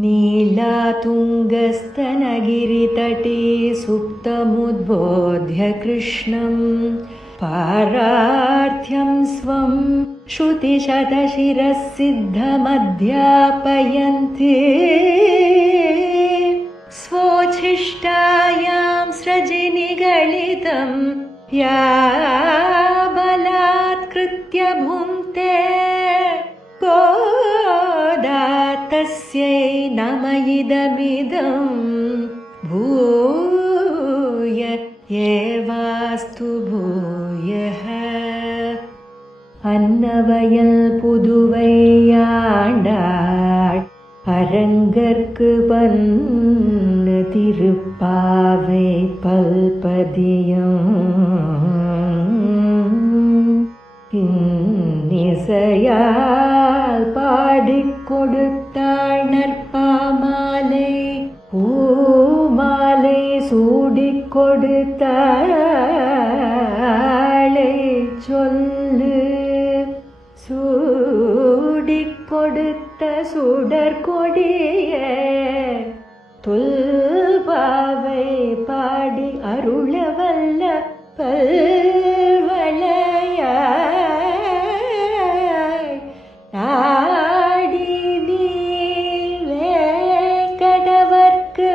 नीलातुङ्गस्तनगिरितटे सुप्तमुद्बोध्य कृष्णं पारार्थ्यं स्वं श्रुतिशतशिरः सिद्धमध्यापयन्ति स्वोच्छिष्टायां स्रजिनिगलितं या बलात्कृत्य भुङ्क्ते गोदा तस्यै नम इदमिदं भूय एवास्तु भूयः. அன்னவயல் புதுவையாண்டாள் அரங்கற்கு பன்னு திருப்பாவை பல்பதியம் இன்னிசையால் பாடிக் கொடுத்தாள் நற்பாமாலை பூமாலை சூடிக் கொடுத்தாளை சொல்லு சூடிக் கொடுத்த சுடற்கொடிய தொல்பாவை பாடி அருளவல்ல பல்வளையாய் நாடி நீ வேங்கடவர்க்கு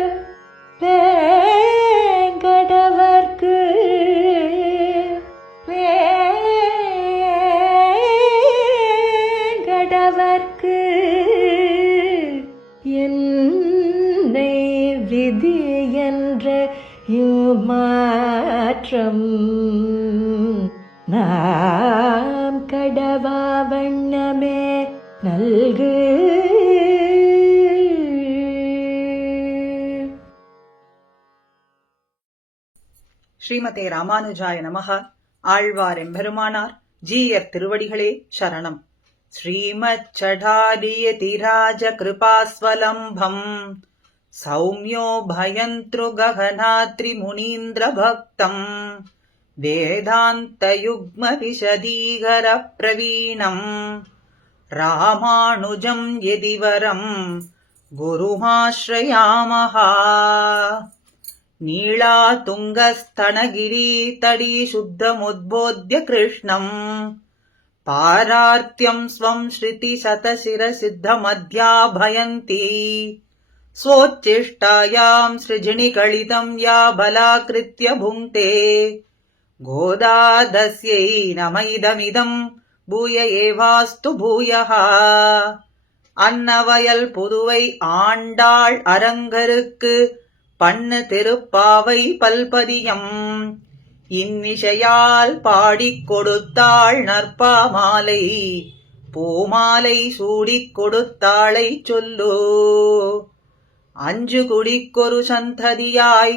வேங்கடவர்க்கு வேங்கடவர்க்கு என்னை விதி என்ற மாற்றம் நாம் கடவா வண்ணமே நல்கு. ஸ்ரீமதே ராமானுஜாய நமஹ. ஆழ்வார் எம்பெருமானார் ஜீயர் திருவடிகளே சரணம். ஸ்ரீமச்சடாரியதிராஜ கிருபாஸ்வலம்பம் சௌமியோ பயந்த்ரு ககனாத்ரி முனீந்திர பக்தம் வேதாந்த யுக்ம விஷதீகர பிரவீணம் ராமானுஜம் யதிவரம் குருமாஸ்ரயாமஹா. நீளாதுங்கஸ்தனகிரி தடி சுத்தமுத்போத்ய கிருஷ்ணம் பாரார்த்தியம் ஸ்வம் ஸ்ருதி சதசிர சித்தமத்யாபயந்தி स्वोच्छिष्टायां सृजनिगलितं या बलाकृत्य भुङ्क्ते गोदादस्यै नम इदमिदं भूय एवास्तु भूयः. அன்னவயல் புதுவை ஆண்டாள் அரங்கருக்கு பண்ணு திருப்பாவை பல்பதியம் இன்னிசையால் பாடிக் கொடுத்தாள் நற்பாமாலை பூமாலை சூடிக் கொடுத்தாளை சொல்லு. அஞ்சு குடிக்கொரு சந்ததியாய்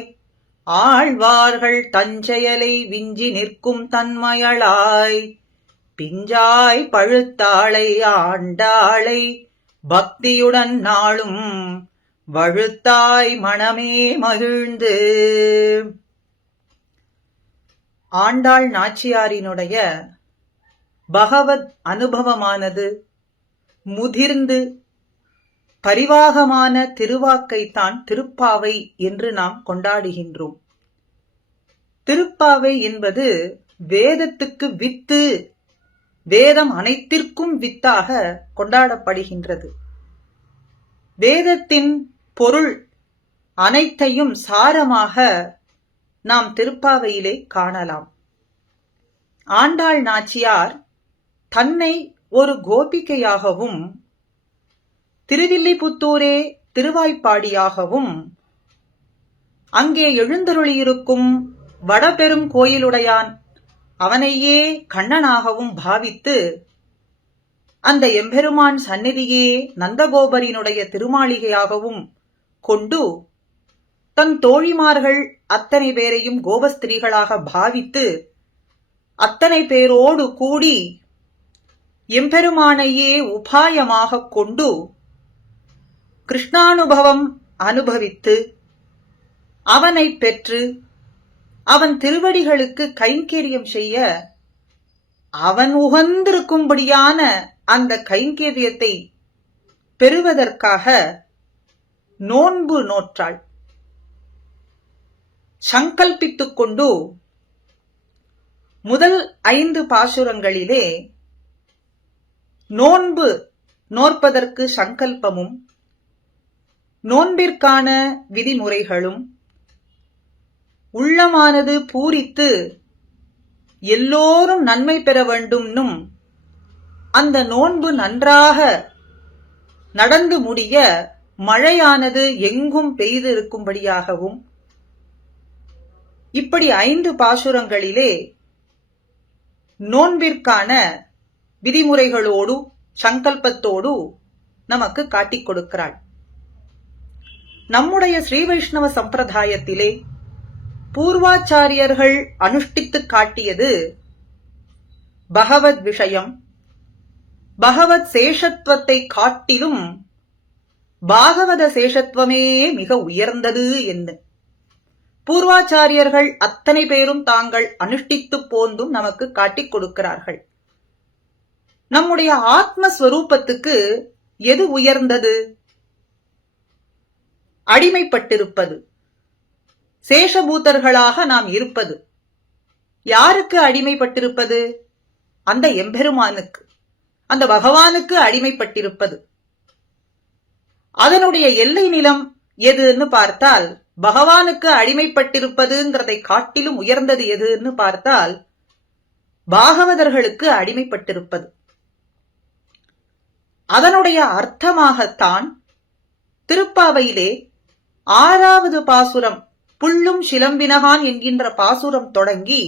ஆழ்வார்கள் தஞ்செயலை விஞ்சி நிற்கும் தன்மயளாய் பிஞ்சாய் பழுத்தாளை ஆண்டாளை பக்தியுடன் நாளும் வழுத்தாய் மனமே மகிழ்ந்து. ஆண்டாள் நாச்சியாரினுடைய பகவத் அனுபவமானது முதிர்ந்து பரிவாகமான திருவாக்கைத்தான் திருப்பாவை என்று நாம் கொண்டாடுகின்றோம். திருப்பாவை என்பது வேதத்துக்கு வித்து, வேதம் அனைத்திற்கும் வித்தாக கொண்டாடப்படுகின்றது. வேதத்தின் பொருள் அனைத்தையும் சாரமாக நாம் திருப்பாவையிலே காணலாம். ஆண்டாள் நாச்சியார் தன்னை ஒரு கோபிகையாகவும் திருவில்லிபுத்தூரே திருவாய்ப்பாடியாகவும் அங்கே எழுந்தருளியிருக்கும் வடபெரும் கோயிலுடையான் அவனையே கண்ணனாகவும் பாவித்து அந்த எம்பெருமான் சந்நிதியே நந்தகோபரினுடைய திருமாளிகையாகவும் கொண்டு தன் தோழிமார்கள் அத்தனை பேரையும் கோபஸ்திரீகளாக பாவித்து அத்தனை பேரோடு கூடி எம்பெருமானையே உபாயமாக கொண்டு கிருஷ்ணானுபவம் அனுபவித்து அவனை பெற்று அவன் திருவடிகளுக்கு கைங்கரியம் செய்ய அவன் உகந்திருக்கும்படியான அந்த கைங்கரியத்தை பெறுவதற்காக நோன்பு நோற்றாள். சங்கல்பித்துக் கொண்டு முதல் 5 பாசுரங்களிலே நோன்பு நோற்பதற்கு சங்கல்பமும் நோன்பிற்கான விதிமுறைகளும் உள்ளமானது பூரித்து எல்லோரும் நன்மை பெற வேண்டும்னும் அந்த நோன்பு நன்றாக நடந்து முடிய மழையானது எங்கும் பெய்து இருக்கும்படியாகவும் இப்படி 5 பாசுரங்களிலே நோன்பிற்கான விதிமுறைகளோடு சங்கல்பத்தோடு நமக்கு காட்டிக் கொடுக்கிறாள். நம்முடைய ஸ்ரீ வைஷ்ணவ சம்பிரதாயத்திலே பூர்வாச்சாரியர்கள் அனுஷ்டித்து காட்டியது பகவத் விஷயம். பகவத் சேஷத்துவத்தை காட்டிலும் பாகவத சேஷத்துவமே மிக உயர்ந்தது என்று பூர்வாச்சாரியர்கள் அத்தனை பேரும் தாங்கள் அனுஷ்டித்து போந்தும் நமக்கு காட்டிக் கொடுக்கிறார்கள். நம்முடைய ஆத்மஸ்வரூபத்துக்கு எது உயர்ந்தது? அடிமைப்பட்டிருப்பது, சேஷபூதர்களாக நாம் இருப்பது. யாருக்கு அடிமைப்பட்டிருப்பது? அந்த எம்பெருமானுக்கு, அந்த பகவானுக்கு அடிமைப்பட்டிருப்பது. அதனுடைய எல்லை நிலம் எதுன்னு பார்த்தால், பகவானுக்கு அடிமைப்பட்டிருப்பதுங்கிறதை காட்டிலும் உயர்ந்தது எதுன்னு பார்த்தால் பாகவதர்களுக்கு அடிமைப்பட்டிருப்பது. அதனுடைய அர்த்தமாகத்தான் திருப்பாவையிலே 6வது பாசுரம் புள்ளும் சிலம்பினகான் என்கின்ற பாசுரம் தொடங்கி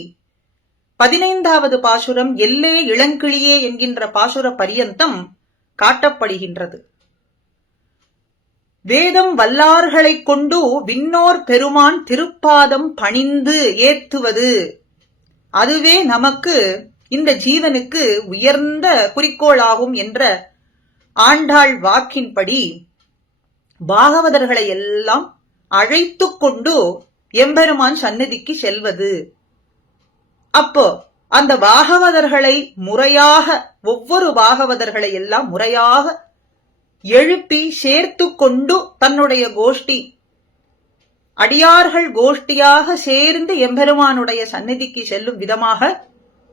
15வது பாசுரம் எல்லே இளங்கிளியே என்கின்ற பாசுர பரியந்தம் காட்டப்படுகின்றது. வேதம் வல்லார்களைக் கொண்டு விண்ணோர் பெருமான் திருப்பாதம் பணிந்து ஏத்துவது, அதுவே நமக்கு இந்த ஜீவனுக்கு உயர்ந்த குறிக்கோளாகும் என்ற ஆண்டாள் வாக்கின்படி பாகவதர்களை எல்லாம் அழைத்து கொண்டு எம்பெருமான் சந்நிதிக்கு செல்வது. அப்போ அந்த பாகவதர்களை முறையாக, ஒவ்வொரு பாகவதர்களை எல்லாம் முறையாக எழுப்பி சேர்த்து கொண்டு தன்னுடைய கோஷ்டி, அடியார்கள் கோஷ்டியாக சேர்ந்து எம்பெருமானுடைய சந்நிதிக்கு செல்லும் விதமாக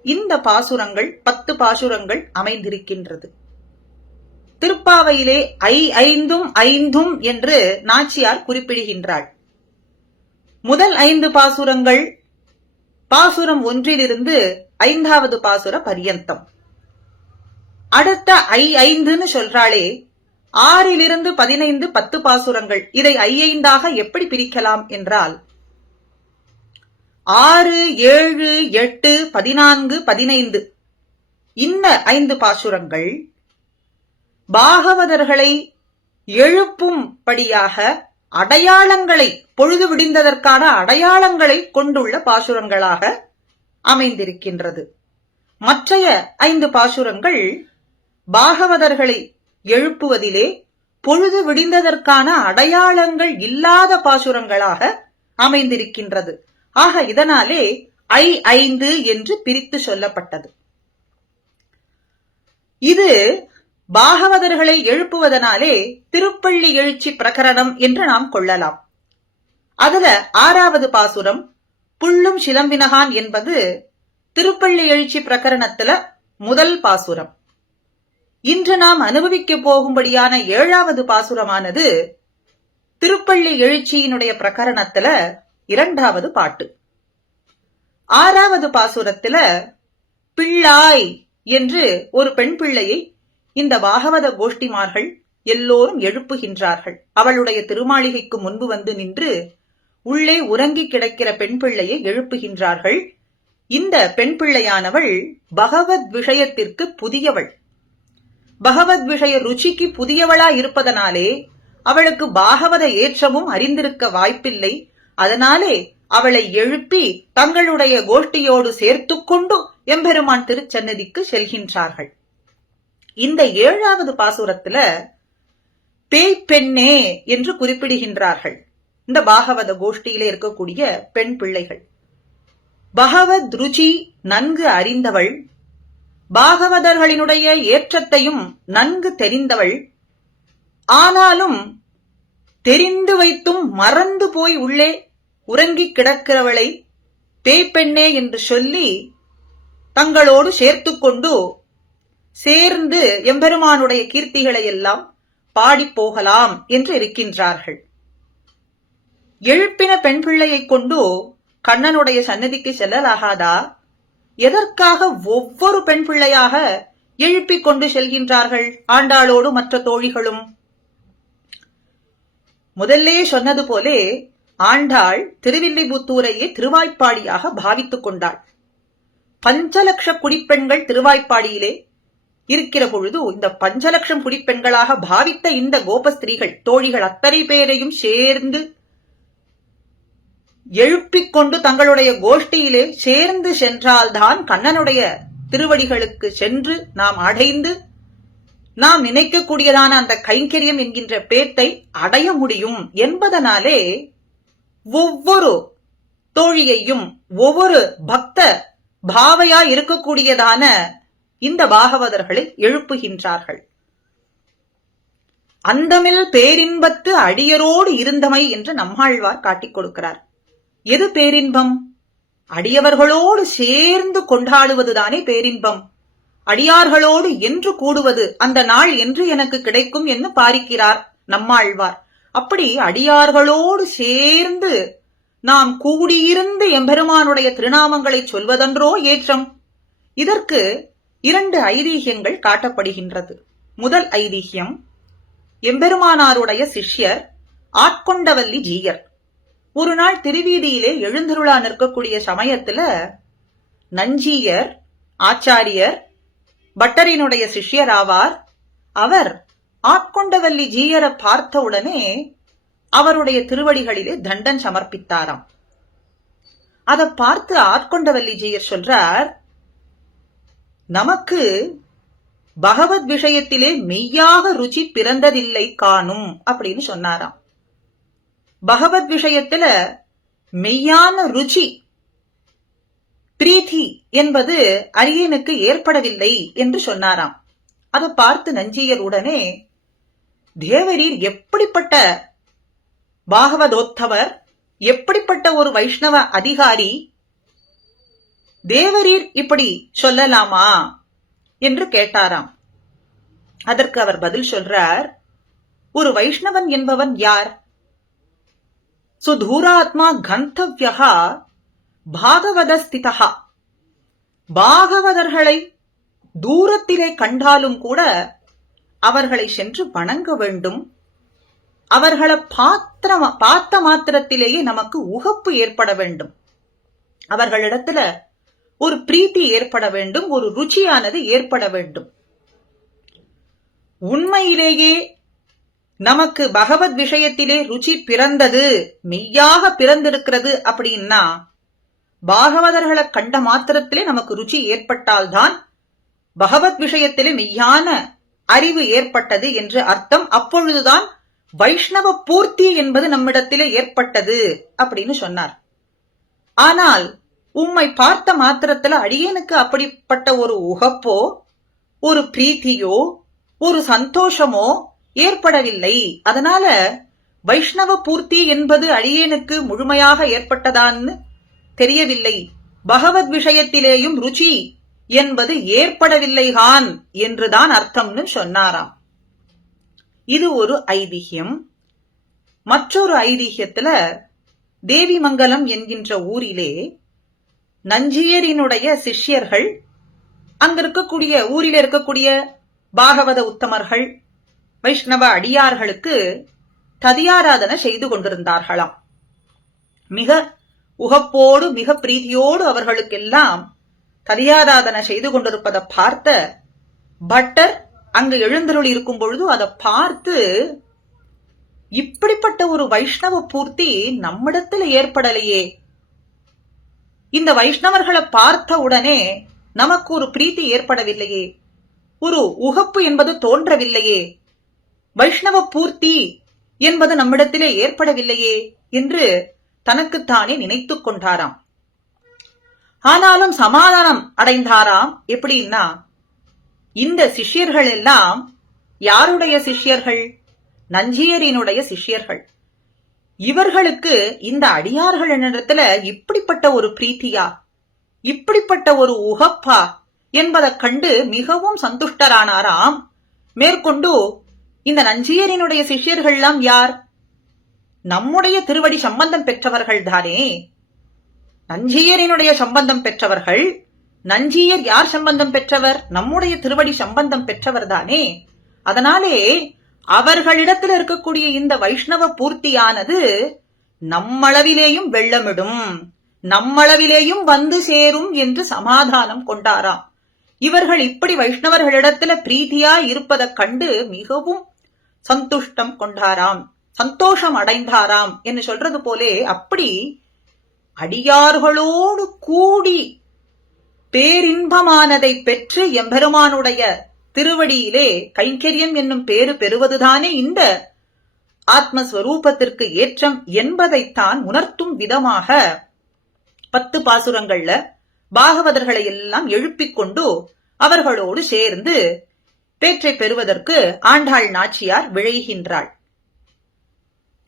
இந்த பாசுரங்கள் 10 பாசுரங்கள் அமைந்திருக்கின்றது. திருப்பாவையிலே 5 என்று நாச்சியார் குறிப்பிடுகின்றாள். முதல் 5 பாசுரங்கள் பாசுரம் 1 5வது பாசுர பரியந்தம். அடுத்த 5 சொல்றாளே, 6 15 10 பாசுரங்கள். இதை 5 எப்படி பிரிக்கலாம் என்றால் 6, 7, 8, 14, 15 இந்த 5 பாசுரங்கள் பாகவதர்களை எழுப்பும்படியாக அடையாளங்களை, பொழுது விடிந்ததற்கான அடையாளங்களை கொண்டுள்ள பாசுரங்களாக அமைந்திருக்கின்றது. மற்றைய 5 பாசுரங்கள் பாகவதர்களை எழுப்புவதிலே பொழுது விடிந்ததற்கான அடையாளங்கள் இல்லாத பாசுரங்களாக அமைந்திருக்கின்றது. ஆக இதனாலே 5 என்று பிரித்து சொல்லப்பட்டது. இது பாகவதர்களை எழுப்புவதனாலே திருப்பள்ளி எழுச்சி பிரகரணம் என்று நாம் கொள்ளலாம். அதுல 6வது பாசுரம் புள்ளும் சிலம்பினகான் என்பது திருப்பள்ளி எழுச்சி பிரகரணத்துல முதல் பாசுரம். இன்று நாம் அனுபவிக்க போகும்படியான 7வது பாசுரமானது திருப்பள்ளி எழுச்சியினுடைய பிரகரணத்துல 2வது பாட்டு. 6வது பாசுரத்துல பிள்ளாய் என்று ஒரு பெண் பிள்ளையை இந்த பாகவத கோஷ்டிமார்கள் எல்லோரும் எழுப்புகின்றார்கள். அவளுடைய திருமாளிகைக்கு முன்பு வந்து நின்று உள்ளே உறங்கி கிடக்கிற பெண் பிள்ளையை எழுப்புகின்றார்கள். இந்த பெண் பிள்ளையானவள் பகவத் விஷயத்திற்கு புதியவள், பகவத் விஷய ருச்சிக்கு புதியவளா இருப்பதனாலே அவளுக்கு பாகவத ஏற்றமும் அறிந்திருக்க வாய்ப்பில்லை. அதனாலே அவளை எழுப்பி தங்களுடைய கோஷ்டியோடு சேர்த்துக்கொண்டு எம்பெருமான் திருச்சன்னதிக்கு செல்கின்றார்கள். இந்த 7வது பாசுரத்துல பேய் பெண்ணே என்று குறிப்பிடுகின்றார்கள். இந்த பாகவத கோஷ்டியிலே இருக்கக்கூடிய பெண் பிள்ளைகள் பகவத் ருச்சி நன்கு அறிந்தவள், பாகவதர்களினுடைய ஏற்றத்தையும் நன்கு தெரிந்தவள். ஆனாலும் தெரிந்து வைத்தும் மறந்து போய் உள்ளே உறங்கிக் கிடக்கிறவளை பேய்ப்பெண்ணே என்று சொல்லி தங்களோடு சேர்த்துக்கொண்டு சேர்ந்து எம்பெருமானுடைய கீர்த்திகளை எல்லாம் பாடி போகலாம் என்று இருக்கின்றார்கள். எழுப்பின பெண் பிள்ளையைக் கொண்டு கண்ணனுடைய சன்னதிக்கு செல்லலாகாதா? எதற்காக ஒவ்வொரு பெண் பிள்ளையாக எழுப்பிக் கொண்டு செல்கின்றார்கள் ஆண்டாளோடு மற்ற தோழிகளும்? முதல்லே சொன்னது போலே ஆண்டாள் திருவில்லிபுத்தூரையே திருவாய்ப்பாடியாக பாவித்துக் கொண்டாள். 5 லட்சம் குடிப்பெண்கள் திருவாய்ப்பாடியிலே இருக்கிற பொழுது இந்த 5 லட்சம் குடிப்பெண்களாக பாவித்த இந்த கோபஸ்திரீகள் தோழிகள் அத்தனை பேரையும் சேர்ந்து எழுப்பிக் கொண்டு தங்களுடைய கோஷ்டியிலே சேர்ந்து சென்றால்தான் கண்ணனுடைய திருவடிகளுக்கு சென்று நாம் அடைந்து நாம் நினைக்கக்கூடியதான அந்த கைங்கரியம் என்கின்ற பேத்தை அடைய முடியும் என்பதனாலே ஒவ்வொரு தோழியையும் ஒவ்வொரு பக்த பாவையா இருக்கக்கூடியதான இந்த பாகவதர்களை எழுப்புகின்றார்கள். அந்தமில் பேரின்பத்து அடியரோடு இருந்தமை என்று நம்மாழ்வார் காட்டிக் கொடுக்கிறார். எது பேரின்பம்? அடியவர்களோடு சேர்ந்து கொண்டாடுவதுதானே பேரின்பம். அடியார்களோடு என்று கூடுவது, அந்த நாள் என்று எனக்கு கிடைக்கும் என்று பாரிக்கிறார் நம்மாழ்வார். அப்படி அடியார்களோடு சேர்ந்து நாம் கூடியிருந்து எம்பெருமானுடைய திருநாமங்களை சொல்வதென்றோ ஏற்றம். இதற்கு 2 ஐதீகங்கள் காட்டப்படுகின்றது. முதல் ஐதீகம், எம்பெருமானாருடைய சிஷ்யர் ஆட்கொண்டவல்லி ஜீயர் ஒரு நாள் திருவீதியிலே எழுந்தருளா நிற்கக்கூடிய சமயத்துல நஞ்சீயர் ஆச்சாரியர் பட்டரினுடைய சிஷ்யர் ஆவார். அவர் ஆட்கொண்டவல்லி ஜீயரை பார்த்தவுடனே அவருடைய திருவடிகளிலே தண்டன் சமர்ப்பித்தாராம். அதை பார்த்து ஆட்கொண்டவல்லி ஜீயர் சொல்றார், நமக்கு பகவத் விஷயத்திலே மெய்யாக ருச்சி பிறந்ததில்லை காணும் அப்படின்னு சொன்னாராம். பகவத் விஷயத்துல மெய்யான ருச்சி பிரீத்தி என்பது அரியனுக்கு ஏற்படவில்லை என்று சொன்னாராம். அதை பார்த்து நஞ்சியர் உடனே, தேவரீர் எப்படிப்பட்ட பாகவதோத்தவர், எப்படிப்பட்ட ஒரு வைஷ்ணவ அதிகாரி, தேவரீர் இப்படி சொல்லலாமா என்று கேட்டாராம். அதற்கு அவர் பதில் சொல்றார், ஒரு வைஷ்ணவன் என்பவன் யார்? சுதூராத்மா கந்தவ்யா பாகவதஸ்திதா. பாகவதர்களை தூரத்திலே கண்டாலும் கூட அவர்களை சென்று வணங்க வேண்டும். அவர்களை பார்த்த மாத்திரத்திலேயே நமக்கு உகப்பு ஏற்பட வேண்டும். அவர்களிடத்துல ஒரு பிரீத்தி ஏற்பட வேண்டும், ஒரு ருச்சியானது ஏற்பட வேண்டும். உண்மையிலேயே நமக்கு பகவத் விஷயத்திலே ருச்சி பிறந்தது, மெய்யாக பிறந்திருக்கிறது அப்படின்னா பாகவதர்களை கண்ட மாத்திரத்திலே நமக்கு ருச்சி ஏற்பட்டால்தான் பகவத் விஷயத்திலே மெய்யான அறிவு ஏற்பட்டது என்று அர்த்தம். அப்பொழுதுதான் வைஷ்ணவ பூர்த்தி என்பது நம்மிடத்திலே ஏற்பட்டது அப்படின்னு சொன்னார். ஆனால் உம்மை பார்த்த மாத்திரத்துல அடியேனுக்கு அப்படிப்பட்ட ஒரு உகப்போ, ஒரு பிரீத்தியோ, ஒரு சந்தோஷமோ ஏற்படவில்லை. அதனால வைஷ்ணவ பூர்த்தி என்பது அடியேனுக்கு முழுமையாக ஏற்பட்டதான்னு தெரியவில்லை. பகவத் விஷயத்திலேயும் ருச்சி என்பது ஏற்படவில்லைகான் என்றுதான் அர்த்தம்னு சொன்னாராம். இது ஒரு ஐதிஹ்யம். மற்றொரு ஐதிஹ்யத்துல தேவிமங்கலம் என்கின்ற ஊரிலே நஞ்சியரினுடைய சிஷ்யர்கள் அங்க இருக்கக்கூடிய ஊரில் இருக்கக்கூடிய பாகவத உத்தமர்கள் வைஷ்ணவ அடியார்களுக்கு ததியாராதனை செய்து கொண்டிருந்தார்களாம். மிக உகப்போடு மிக பிரீதியோடு அவர்களுக்கெல்லாம் ததியாராதனை செய்து கொண்டிருப்பதை பார்த்த பட்டர் அங்கு எழுந்தருள் இருக்கும் பொழுது அதை பார்த்து, இப்படிப்பட்ட ஒரு வைஷ்ணவ பூர்த்தி நம்மிடத்தில் ஏற்படலையே, இந்த வைஷ்ணவர்களை பார்த்த உடனே நமக்கு ஒரு பிரீத்தி ஏற்படவில்லையே, ஒரு உகப்பு என்பது தோன்றவில்லையே, வைஷ்ணவ பூர்த்தி என்பது நம்மிடத்திலே ஏற்படவில்லையே என்று தனக்குத்தானே நினைத்துக் கொண்டாராம். ஆனாலும் சமாதானம் அடைந்தாராம். எப்படின்னா, இந்த சிஷ்யர்கள் எல்லாம் யாருடைய சிஷ்யர்கள்? நஞ்சியரினுடைய சிஷ்யர்கள். இவர்களுக்கு இந்த அடியார்களிடத்துல இப்படிப்பட்ட ஒரு பிரீத்தியா, இப்படிப்பட்ட ஒரு உகப்பா என்பதைக் கண்டு மிகவும் சந்துஷ்டரானாராம். மேற்கொண்டு இந்த நஞ்சியரினுடைய சிஷ்யர்கள்லாம் யார்? நம்முடைய திருவடி சம்பந்தம் பெற்றவர்கள் தானே. நஞ்சியரினுடைய சம்பந்தம் பெற்றவர்கள். நஞ்சியர் யார் சம்பந்தம் பெற்றவர்? நம்முடைய திருவடி சம்பந்தம் பெற்றவர் தானே. அதனாலே அவர்களிடத்தில் இருக்கக்கூடிய இந்த வைஷ்ணவ பூர்த்தியானது நம்மளவிலேயும் வெள்ளமிடும், நம்மளவிலேயும் வந்து சேரும் என்று சமாதானம் கொண்டாராம். இவர்கள் இப்படி வைஷ்ணவர்களிடத்துல பிரீதியா இருப்பதைக் கண்டு மிகவும் சந்துஷ்டம் கொண்டாராம், சந்தோஷம் அடைந்தாராம் என்று சொல்றது போலே அப்படி அடியார்களோடு கூடி பேரின்பமானதை பெற்று எம்பெருமானுடைய திருவடியிலே கைங்கரியம் என்னும் பேறு பெறுவதுதானே இந்த ஆத்மஸ்வரூபத்திற்கு ஏற்றம் என்பதைத்தான் உணர்த்தும் விதமாக 10 பாசுரங்கள்ல பாகவதர்களை எல்லாம் எழுப்பிக் கொண்டு அவர்களோடு சேர்ந்து பேற்றை பெறுவதற்கு ஆண்டாள் நாச்சியார் விழைகின்றாள்.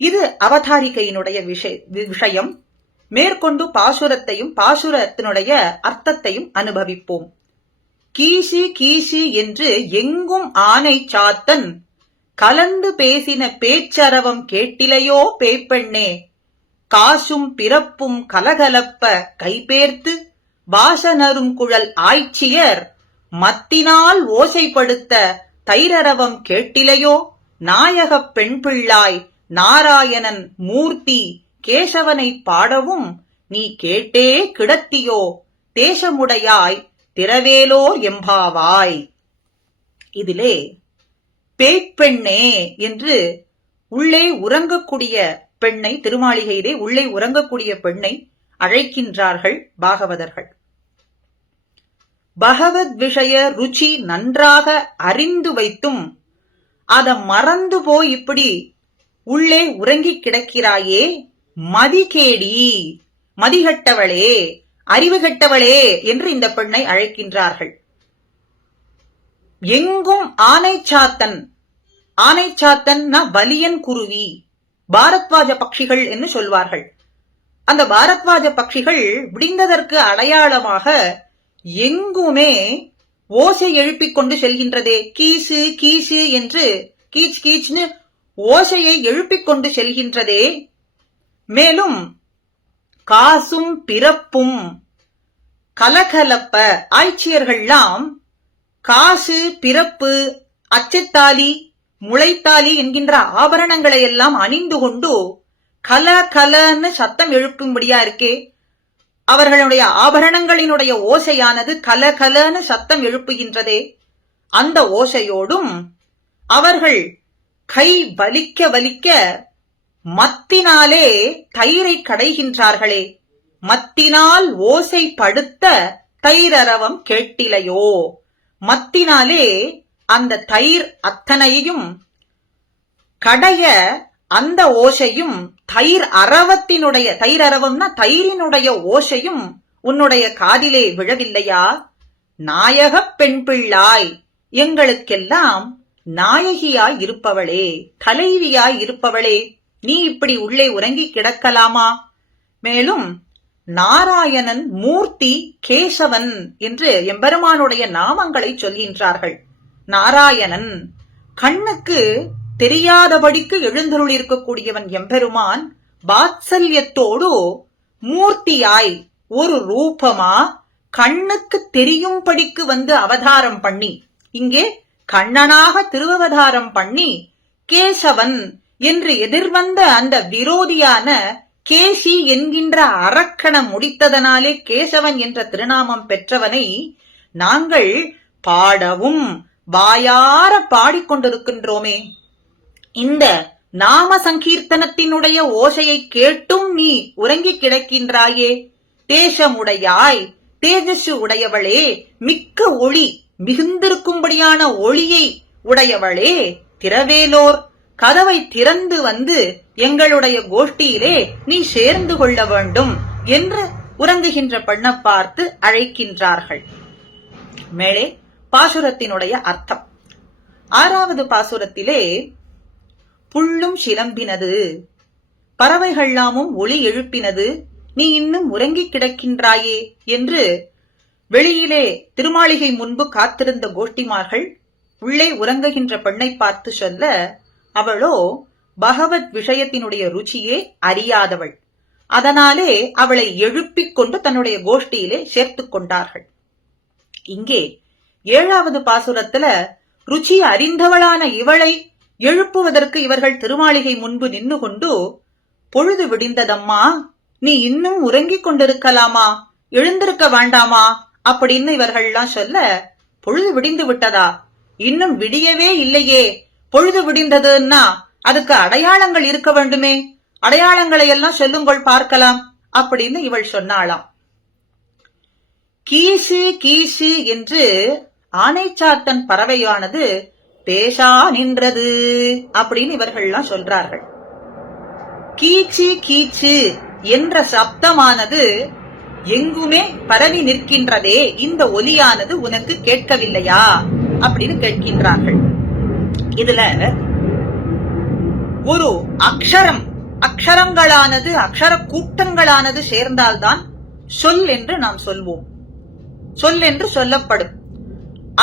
இது அவதாரிகையினுடைய விஷயம். மேற்கொண்டு பாசுரத்தையும் பாசுரத்தினுடைய அர்த்தத்தையும் அனுபவிப்போம். கீசு கீசு என்று எங்கும் ஆனை சாத்தன் கலந்து பேசின பேச்சரவம் கேட்டிலையோ பேய்ப்பெண்ணே, காசும் பிறப்பும் கலகலப்ப கைபேர்த்து வாசனரும் குழல் ஆய்ச்சியர் மத்தினால் ஓசைப்படுத்த தைரரவம் கேட்டிலையோ, நாயகப் பெண் பிள்ளாய் நாராயணன் மூர்த்தி கேசவனை பாடவும் நீ கேட்டே கிடத்தியோ, தேசமுடையாய் திரவேலோர் எம்பாவாய். இதிலே பேய்ப்பெண்ணே என்று உள்ளே உறங்கக்கூடிய பெண்ணை, திருமாளிகையிலே உள்ளே உறங்கக்கூடிய பெண்ணை அழைக்கின்றார்கள் பாகவதர்கள். பகவத் விஷய ருச்சி நன்றாக அறிந்து வைத்தும் அத மறந்து போய் இப்படி உள்ளே உறங்கி கிடக்கிறாயே, மதிகேடி, மதிகட்டவளே, அறிவு கெட்டவளே என்று இந்த பெண்ணை அழைக்கின்றார்கள். எங்கும் ஆனைச்சாத்தன், ஆனைச்சாத்தன்னா வலியன் குருவி, பாரத்வாஜ பட்சிகள் என்று சொல்வார்கள். அந்த பாரத்வாஜ பட்சிகள் விடிந்ததற்கு அடையாளமாக எங்குமே ஓசை எழுப்பிக் கொண்டு செல்கின்றதே. கீசு கீசு என்று கீச் கீச்னு ஓசையை எழுப்பிக் கொண்டு செல்கின்றதே. மேலும் காசும் பிறப்பும் கலகலப்ப, ஆய்ச்சியர்கள்லாம் காசு பிறப்பு அச்சத்தாலி முளைத்தாலி என்கின்ற ஆபரணங்களை எல்லாம் அணிந்து கொண்டு கல கலன்னு சத்தம் எழுப்பும்படியா இருக்கே. அவர்களுடைய ஆபரணங்களினுடைய ஓசையானது கல கலன்னு சத்தம் எழுப்புகின்றதே. அந்த ஓசையோடும் அவர்கள் கை வலிக்க வலிக்க மத்தினாலே தயிரை கடைகின்றார்களே. மத்தினால் ஓசை படுத்த தைரரவம் கேட்டிலையோ, மத்தினாலே அந்த தயிர் அத்தனையும் கடைய அந்த ஓசையும் தயிர் அரவத்தினுடைய, தயிர் அரவம்னா தயிரினுடைய ஓசையும் உன்னுடைய காதிலே விழவில்லையா? நாயகப் பெண் பிள்ளாய், எங்களுக்கெல்லாம் நாயகியாய் இருப்பவளே, தலைவியாய் இருப்பவளே, நீ இப்படி உள்ளே உறங்கி கிடக்கலாமா? மேலும் நாராயணன் மூர்த்தி கேசவன் என்று எம்பெருமானுடைய நாமங்களை சொல்கின்றார்கள். நாராயணன் கண்ணுக்கு தெரியாதபடிக்கு எழுந்தருளிருக்கக்கூடியவன் எம்பெருமான். வாத்சல்யத்தோடு மூர்த்தியாய் ஒரு ரூபமா கண்ணுக்கு தெரியும்படிக்கு வந்து அவதாரம் பண்ணி, இங்கே கண்ணனாக திருவவதாரம் பண்ணி கேசவன் என்று எதிர்வந்த அந்த விரோதியான கேசி என்கின்ற அரக்கணம் முடித்ததனாலே கேசவன் என்ற திருநாமம் பெற்றவனை நாங்கள் பாடவும் வாயார பாடிக்கொண்டிருக்கின்றோமே. இந்த நாம சங்கீர்த்தனத்தினுடைய ஓசையை கேட்டும் நீ உறங்கி கிடக்கின்றாயே. தேசமுடையாய், தேஜசு உடையவளே, மிக்க ஒளி மிகுந்திருக்கும்படியான ஒளியை உடையவளே, திரவேலோர், கதவை திறந்து வந்து எங்களுடைய கோஷ்டியிலே நீ சேர்ந்து கொள்ள வேண்டும் என்று உறங்குகின்ற பெண்ணை பார்த்து அழைக்கின்றார்கள். மேலே பாசுரத்தினுடைய அர்த்தம். 6வது பாசுரத்திலே புள்ளும் சிலம்பினது, பறவைகள்லாமும் ஒளி எழுப்பினது, நீ இன்னும் உறங்கிக் கிடக்கின்றாயே என்று வெளியிலே திருமாளிகை முன்பு காத்திருந்த கோஷ்டிமார்கள் உள்ளே உறங்குகின்ற பெண்ணை பார்த்து சொல்ல, அவளோ பகவத் விஷயத்தினுடைய ருச்சியே அறியாதவள். அதனாலே அவளை எழுப்பிக் கொண்டு தன்னுடைய கோஷ்டியிலே சேர்த்துக் கொண்டார்கள். இங்கே 7வது பாசுரத்துல ருச்சி அறிந்தவளான இவளை எழுப்புவதற்கு இவர்கள் திருமாளிகை முன்பு நின்று கொண்டு, பொழுது விடிந்ததம்மா, நீ இன்னும் உறங்கிக் கொண்டிருக்கலாமா, எழுந்திருக்க வேண்டாமா அப்படின்னு இவர்கள்லாம் சொல்ல, பொழுது விடிந்து விட்டதா, இன்னும் விடியவே இல்லையே, பொழுது விடிந்ததுன்னா அதுக்கு அடையாளங்கள் இருக்க வேண்டுமே, அடையாளங்களை எல்லாம் சொல்லுங்கள் பார்க்கலாம் அப்படின்னு இவள் சொன்னாளாம். கீசு கீசு என்று ஆனைச்சாத்தன் பறவையானது பேசா நின்றது அப்படின்னு இவர்கள்லாம் சொல்றார்கள். கீச்சு கீச்சு என்ற சப்தமானது எங்குமே பரவி நிற்கின்றதே, இந்த ஒலியானது உனக்கு கேட்கவில்லையா அப்படின்னு கேட்கின்றார்கள். இதுல ஒரு அக்ஷரங்களானது அக்ஷர கூட்டங்களானது சேர்ந்தால்தான் சொல் என்று நாம் சொல்வோம், சொல் என்று சொல்லப்படும்.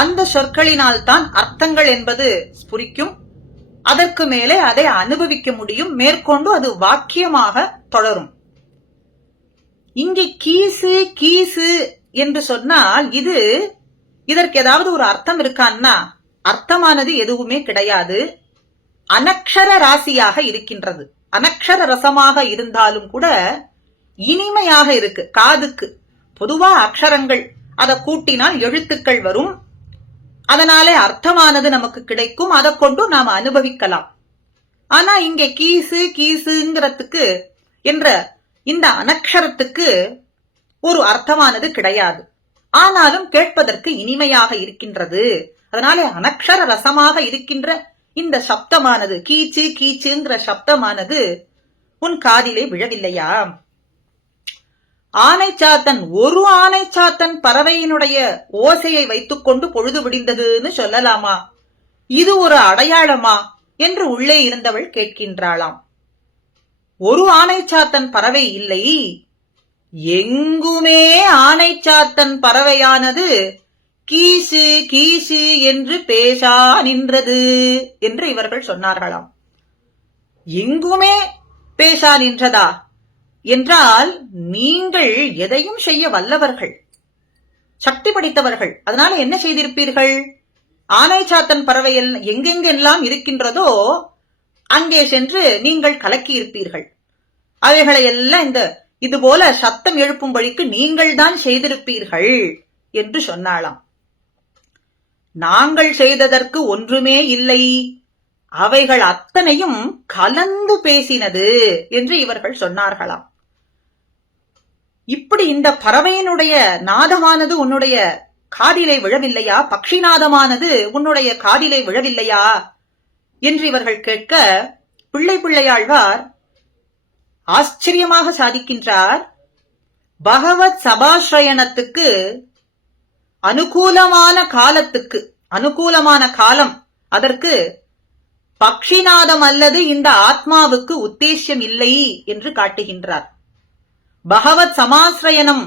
அந்த சொற்களினால் தான் அர்த்தங்கள் என்பது ஸ்புரிக்கும், அதற்கு மேலே அதை அனுபவிக்க முடியும், மேற்கொண்டு அது வாக்கியமாக தொடரும். இங்கே கீசு கீசு என்று சொன்னால் இதற்கு ஏதாவது ஒரு அர்த்தம் இருக்கான்னா அர்த்தமானது எதுவுமே கிடையாது. அனக்ஷர ராசியாக இருக்கின்றது. அனக்ஷர ரசமாக இருந்தாலும் கூட இனிமையாக இருக்கு காதுக்கு. பொதுவா அக்ஷரங்கள் அதை கூட்டினால் எழுத்துக்கள் வரும், அதனாலே அர்த்தமானது நமக்கு கிடைக்கும், அதை கொண்டு நாம் அனுபவிக்கலாம். ஆனா இங்கே கீசு கீசுங்கிறதுக்கு என்ற இந்த அனக்ஷரத்துக்கு ஒரு அர்த்தமானது கிடையாது, ஆனாலும் கேட்பதற்கு இனிமையாக இருக்கின்றது. அதனாலே அனக்ஷர ரசமாக இருக்கின்ற இந்த சப்தமானது, கீச்சு கீச்சுங்கிற சப்தமானது உன் காதிலே விழவில்லையா? ஆனைச்சாத்தன், ஒரு ஆனைச்சாத்தன் பறவையினுடைய ஓசையை வைத்துக்கொண்டு பொழுது விடிந்ததுன்னு சொல்லலாமா? இது ஒரு அடையாளமா என்று உள்ளே இருந்தவள் கேட்கின்றாளாம். ஒரு ஆனைச்சாத்தன் பறவை இல்லை, எங்குமே ஆனைச்சாத்தன் பறவையானது கீசு கீசு என்று பேசா நின்றது என்று இவர்கள் சொன்னார்களாம். எங்குமே பேசா நின்றதா என்றால் நீங்கள் எதையும் செய்ய வல்லவர்கள், சக்தி படைத்தவர்கள். அதனால என்ன செய்திருப்பீர்கள்? ஆனைச்சாத்தன் பறவை எங்கெங்கெல்லாம் இருக்கின்றதோ அங்கே சென்று நீங்கள் கலக்கி இருப்பீர்கள். அவைகளை எல்லாம் இதுபோல சத்தம் எழுப்பும்படிக்கு நீங்கள் தான் செய்திருப்பீர்கள் என்று சொன்னாளாம். நாங்கள் செய்ததற்கு ஒன்றுமே இல்லை, அவைகள் அத்தனையும் கலந்து பேசினது என்று இவர்கள் சொன்னார்களாம். இப்படி இந்த பறவையினுடைய நாதமானது உன்னுடைய காதிலே விழவில்லையா? பக்ஷிநாதமானது உன்னுடைய காதிலே விழவில்லையா என்று இவர்கள் கேட்க, பிள்ளையாழ்வார் ஆச்சரியமாக சாதிக்கின்றார். பகவத் சபாஸ்ரயணத்துக்கு அனுகூலமான காலம் அதற்கு பக்ஷிநாதம் அல்லது இந்த ஆத்மாவுக்கு உத்தேசியம் இல்லை என்று காட்டுகின்றார். பகவத் சமாஸ்ரயணம்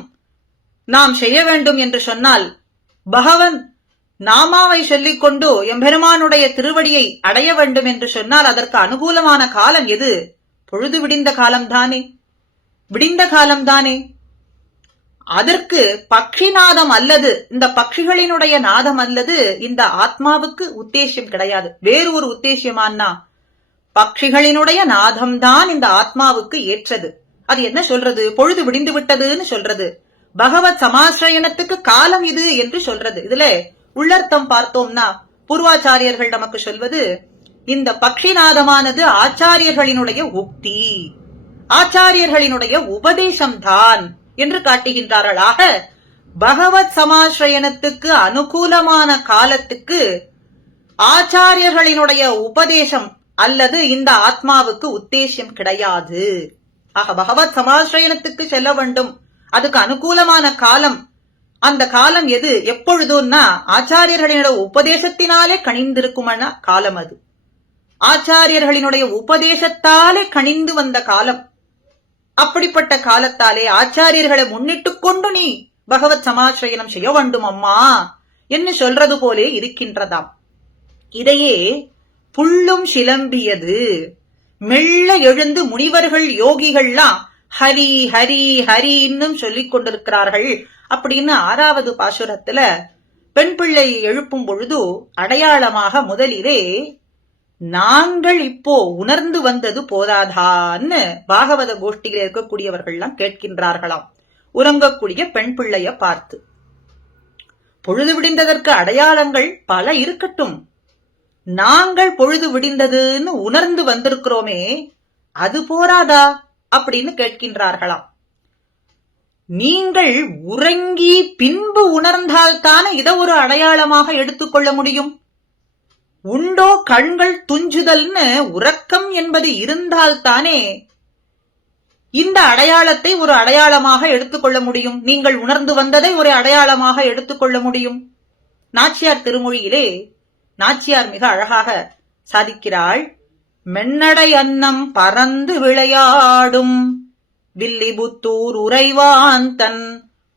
நாம் செய்ய வேண்டும் என்று சொன்னால், பகவன் நாமாவை சொல்லிக்கொண்டு எம்பெருமானுடைய திருவடியை அடைய வேண்டும் என்று சொன்னால் அதற்கு அனுகூலமான காலம் எது? பொழுது விடிந்த காலம்தானே, விடிந்த காலம்தானே. அதற்கு பக்ஷிநாதம் அல்லது இந்த பட்சிகளினுடைய நாதம் அல்லது இந்த ஆத்மாவுக்கு உத்தேசியம் கிடையாது. வேறு ஒரு உத்தேசியமானா பட்சிகளினுடைய நாதம்தான் இந்த ஆத்மாவுக்கு ஏற்றது. அது என்ன சொல்றது? பொழுது விடிந்து விட்டதுன்னு சொல்றது. பகவத் சமாஸ்ரயணத்துக்கு காலம் இது என்று சொல்றது. இதுல உள்ளர்த்தம் பார்த்தோம்னா பூர்வாச்சாரியர்கள் நமக்கு சொல்வது, இந்த பக்ஷிநாதமானது ஆச்சாரியர்களினுடைய உக்தி, ஆச்சாரியர்களினுடைய உபதேசம்தான் என்று காட்டுகின்றார்கள். ஆக பகவத் சமாஸ்ரயணத்துக்கு அனுகூலமான காலத்துக்கு ஆச்சாரியர்களினுடைய உபதேசம் அல்லது இந்த ஆத்மாவுக்கு உத்தேசியம் கிடையாது. ஆக பகவத் சமாஸ்ரயணத்துக்கு செல்ல வேண்டும், அதுக்கு அனுகூலமான காலம், அந்த காலம் எது? எப்பொழுதுன்னா ஆச்சாரியர்களினுடைய உபதேசத்தினாலே கணிந்திருக்குமான காலம் அது. ஆச்சாரியர்களினுடைய உபதேசத்தாலே கனிந்து வந்த காலம். அப்படிப்பட்ட காலத்தாலே ஆச்சாரியர்களை முன்னிட்டுக் கொண்டு நீ பகவத் சமாசிரயனம் செய்ய வேண்டும் அம்மா என்று சொல்றது போலே இருக்கின்றதாம். இதையே புல்லும் சிலம்பியது. மெல்ல எழுந்து முனிவர்கள் யோகிகள்லாம் ஹரி ஹரி ஹரி இன்னும் சொல்லிக் கொண்டிருக்கிறார்கள் அப்படின்னு 6வது பாசுரத்துல பெண் பிள்ளையை எழுப்பும் பொழுது அடையாளமாக முதலிலே நாங்கள் இப்போ உணர்ந்து வந்தது போதாதான்னு பாகவத கோஷ்டியில் இருக்கக்கூடியவர்கள்லாம் கேட்கின்றார்களாம் உறங்கக்கூடிய பெண் பிள்ளைய பார்த்து. பொழுது விடிந்ததற்கு அடையாளங்கள் பல இருக்கட்டும், நாங்கள் பொழுது விடிந்ததுன்னு உணர்ந்து வந்திருக்கிறோமே அது போராதா அப்படின்னு கேட்கின்றார்களாம். நீங்கள் உறங்கி பின்பு உணர்ந்தால்தானே இதை ஒரு அடையாளமாக எடுத்துக்கொள்ள முடியும். உண்டோ கண்கள் துஞ்சுதல்னு உறக்கம் என்பது இருந்தால்தானே இந்த அடையாளத்தை ஒரு அடையாளமாக எடுத்துக்கொள்ள முடியும். நீங்கள் உணர்ந்து வந்ததை ஒரு அடையாளமாக எடுத்துக்கொள்ள முடியும். நாச்சியார் திருமொழியிலே நாச்சியார் மிக அழகாக சாதிக்கிறாள். மென்னடை அன்னம் பறந்து விளையாடும் வில்லிபுத்தூர் உறைவான் தன்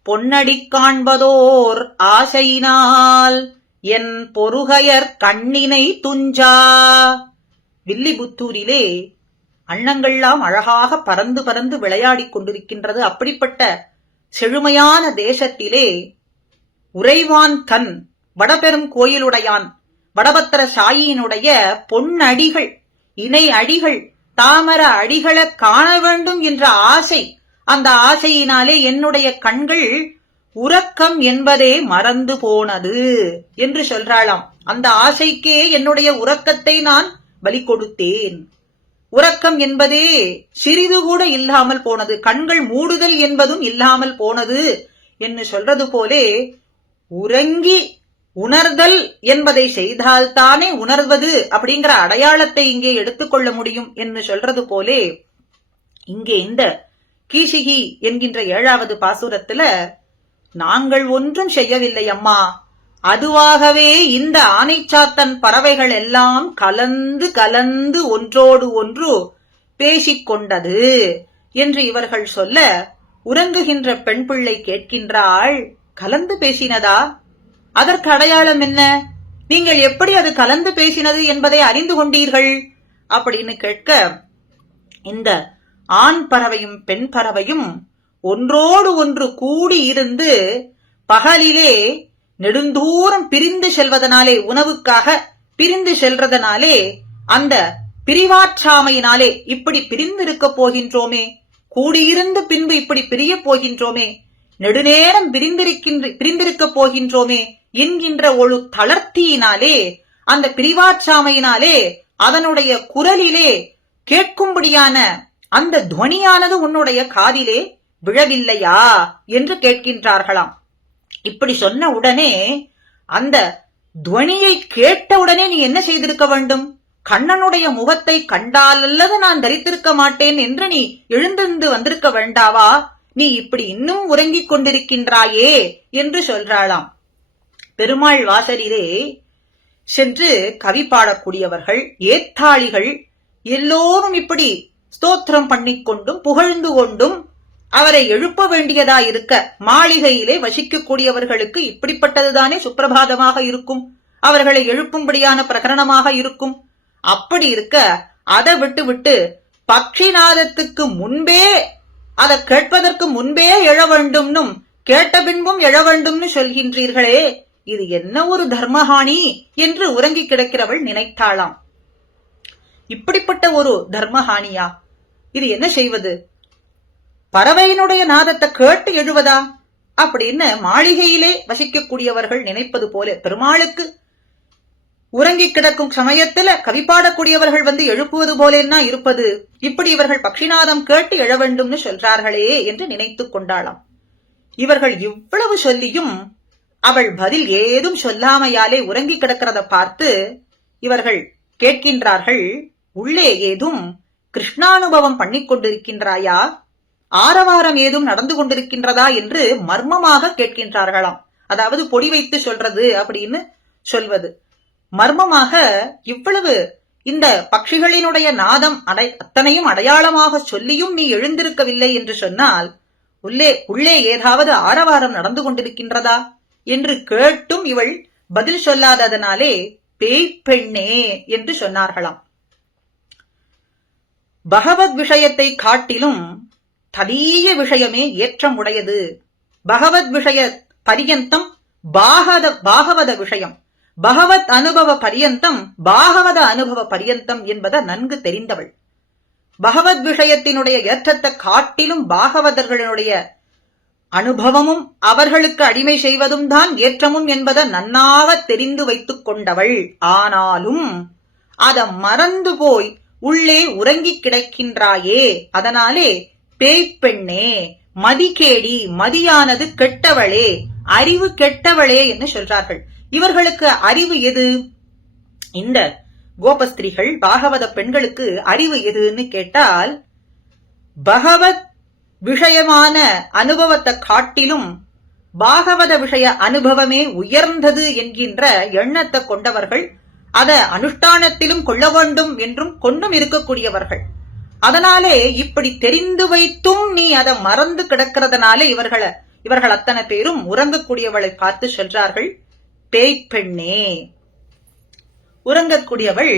பொன்னடி காண்பதோர் ஆசையினால் என் பொருகையர் கண்ணினை துஞ்சா. வில்லிபுத்தூரிலே அன்னங்கள்லாம் அழகாக பறந்து பறந்து விளையாடிக் கொண்டிருக்கின்றது. அப்படிப்பட்ட செழுமையான தேசத்திலே உறைவான் கண் வடபெரும் கோயிலுடையான் வடபத்திர சாயியினுடைய பொன்னடிகள் இணை அடிகள் தாமர அடிகளை காண வேண்டும் என்ற ஆசை, அந்த ஆசையினாலே என்னுடைய கண்கள் உறக்கம் என்பதே மறந்து போனது என்று சொல்றாளாம். அந்த ஆசைக்கே என்னுடைய உறக்கத்தை நான் பலி கொடுத்தேன். உறக்கம் என்பதே சிறிது கூட இல்லாமல் போனது, கண்கள் மூடுதல் என்பதும் இல்லாமல் போனது என்று சொல்றது போலே உறங்கி உணர்தல் என்பதை செய்தால்தானே உணர்வது அப்படிங்கிற அடையாளத்தை இங்கே எடுத்துக்கொள்ள முடியும் என்று சொல்றது போலே இங்கே இந்த கீசிகி என்கின்ற 7வது பாசுரத்துல நாங்கள் ஒன்றும் செய்யவில்லை அம்மா, அதுவாகவே இந்த ஆனைச்சாத்தன் பறவைகள் எல்லாம் கலந்து கலந்து ஒன்றோடு ஒன்று பேசிக்கொண்டது என்று இவர்கள் சொல்ல உறங்குகின்ற பெண் பிள்ளை கேட்கின்றாள், கலந்து பேசினதா? அதற்கு அடையாளம் என்ன? நீங்கள் எப்படி அது கலந்து பேசினது என்பதை அறிந்து கொண்டீர்கள் அப்படின்னு கேட்க, இந்த ஆண் பறவையும் பெண் பறவையும் ஒன்றோடு ஒன்று கூடி இருந்து பகலிலே நெடுந்தூரம் பிரிந்து செல்வதனாலே, உணவுக்காக பிரிந்து செல்றதனாலே, அந்த பிரிவாற்றாமையினாலே இப்படி பிரிந்திருக்க போகின்றோமே, கூடியிருந்து பின்பு இப்படி பிரிய போகின்றோமே, நெடுநேரம் பிரிந்திருக்க போகின்றோமே என்கின்ற ஒரு தளர்த்தியினாலே, அந்த பிரிவாற்றாமையினாலே அதனுடைய குரலிலே கேட்கும்படியான அந்த துவனியானது உன்னுடைய காதிலே விழவில்லையா என்று கேட்கின்றார்களாம். இப்படி சொன்ன உடனே, அந்த துவனியை கேட்டவுடனே நீ என்ன செய்திருக்க வேண்டும்? கண்ணனுடைய முகத்தை கண்டால் அல்லது நான் தரித்திருக்க மாட்டேன் என்று நீ எழுந்திருந்து வந்திருக்க வேண்டாவா? நீ இப்படி இன்னும் உறங்கிக் கொண்டிருக்கின்றாயே என்று சொல்றாளாம். பெருமாள் வாசலிலே சென்று கவி பாடக்கூடியவர்கள், ஏத்தாளிகள் எல்லோரும் இப்படி ஸ்தோத்திரம் பண்ணிக்கொண்டும் புகழ்ந்து கொண்டும் அவரை எழுப்ப வேண்டியதா இருக்க, மாளிகையிலே வசிக்கக்கூடியவர்களுக்கு இப்படிப்பட்டதுதானே சுப்பிரபாதமாக இருக்கும், அவர்களை எழுப்பும்படியான பிரகரணமாக இருக்கும். அப்படி இருக்க அதை விட்டு விட்டு பக்ஷிநாதத்துக்கு முன்பே, அதை கேட்பதற்கு முன்பே எழ வேண்டும்னும் கேட்ட பின்பும் எழ வேண்டும்னு சொல்கின்றீர்களே, இது என்ன ஒரு தர்மஹானி என்று உறங்கி கிடக்கிறவள் நினைத்தாளாம். இப்படிப்பட்ட ஒரு தர்மஹானியா? இது என்ன செய்வது? பறவையினுடைய நாதத்தை கேட்டு எழுவதா அப்படின்னு மாளிகையிலே வசிக்கக்கூடியவர்கள் நினைப்பது போல, பெருமாளுக்கு உறங்கி கிடக்கும் சமயத்துல கவி பாடக்கூடியவர்கள் வந்து எழுப்புவது போலேன்னா இருப்பது. இப்படி இவர்கள் பக்ஷிநாதம் கேட்டு எழ வேண்டும்னு சொல்றார்களே என்று நினைத்து கொண்டாளாம். இவர்கள் இவ்வளவு சொல்லியும் அவள் பதில் ஏதும் சொல்லாமையாலே உறங்கி கிடக்கிறத பார்த்து இவர்கள் கேட்கின்றார்கள், உள்ளே ஏதும் கிருஷ்ணானுபவம் பண்ணிக் கொண்டிருக்கின்றாயா, ஆரவாரம் ஏதும் நடந்து கொண்டிருக்கின்றதா என்று மர்மமாக கேட்கின்றார்களாம். அதாவது பொடி வைத்து சொல்றது அப்படின்னு சொல்வது. மர்மமாக இவ்வளவு இந்த பட்சிகளினுடைய நாதம் அத்தனையும் அடையாளமாக சொல்லியும் நீ எழுந்திருக்கவில்லை என்று சொன்னால் உள்ளே ஏதாவது ஆரவாரம் நடந்து கொண்டிருக்கின்றதா என்று கேட்டும் இவள் பதில் சொல்லாததனாலே பேய்ப்பெண்ணே என்று சொன்னார்களாம். பகவத் விஷயத்தை காட்டிலும் ததீய விஷயமே ஏற்றம் உடையது. பகவத் விஷய பரியந்தம் பாகவத விஷயம், பகவத் அனுபவ பரியந்தம் பாகவத அனுபவ பரியந்தம் என்பதை நன்கு தெரிந்தவள். பகவத் விஷயத்தினுடைய ஏற்றத்தை காட்டிலும் பாகவதர்களுடைய அனுபவமும் அவர்களுக்கு அடிமை செய்வதும் தான் ஏற்றமும் என்பதை நன்னாக தெரிந்து வைத்துக் கொண்டவள். ஆனாலும் அதை மறந்து போய் உள்ளே உறங்கிக் கிடக்கின்றாயே, அதனாலே பேய்ப்பெண்ணே, மதிகேடி, மதியானது கெட்டவளே, அறிவு கெட்டவளே என்று சொல்றார்கள். இவர்களுக்கு அறிவு எது? இந்த கோபஸ்திரீகள் பாகவத பெண்களுக்கு அறிவு எதுன்னு கேட்டால், பகவத் விஷயமான அனுபவத்தை காட்டிலும் பாகவத விஷய அனுபவமே உயர்ந்தது என்கின்ற எண்ணத்தை கொண்டவர்கள், அதை அனுஷ்டானத்திலும் கொள்ள வேண்டும் என்றும் கொண்டும் இருக்கக்கூடியவர்கள். அதனாலே இப்படி தெரிந்து வைத்தும் நீ அதை மறந்து கிடக்கிறதுனாலே இவர்கள் அத்தனை பேரும் உறங்கக்கூடியவளை பார்த்து சொல்றார்கள், பேய்ப்பெண்ணே. உறங்கக்கூடியவள்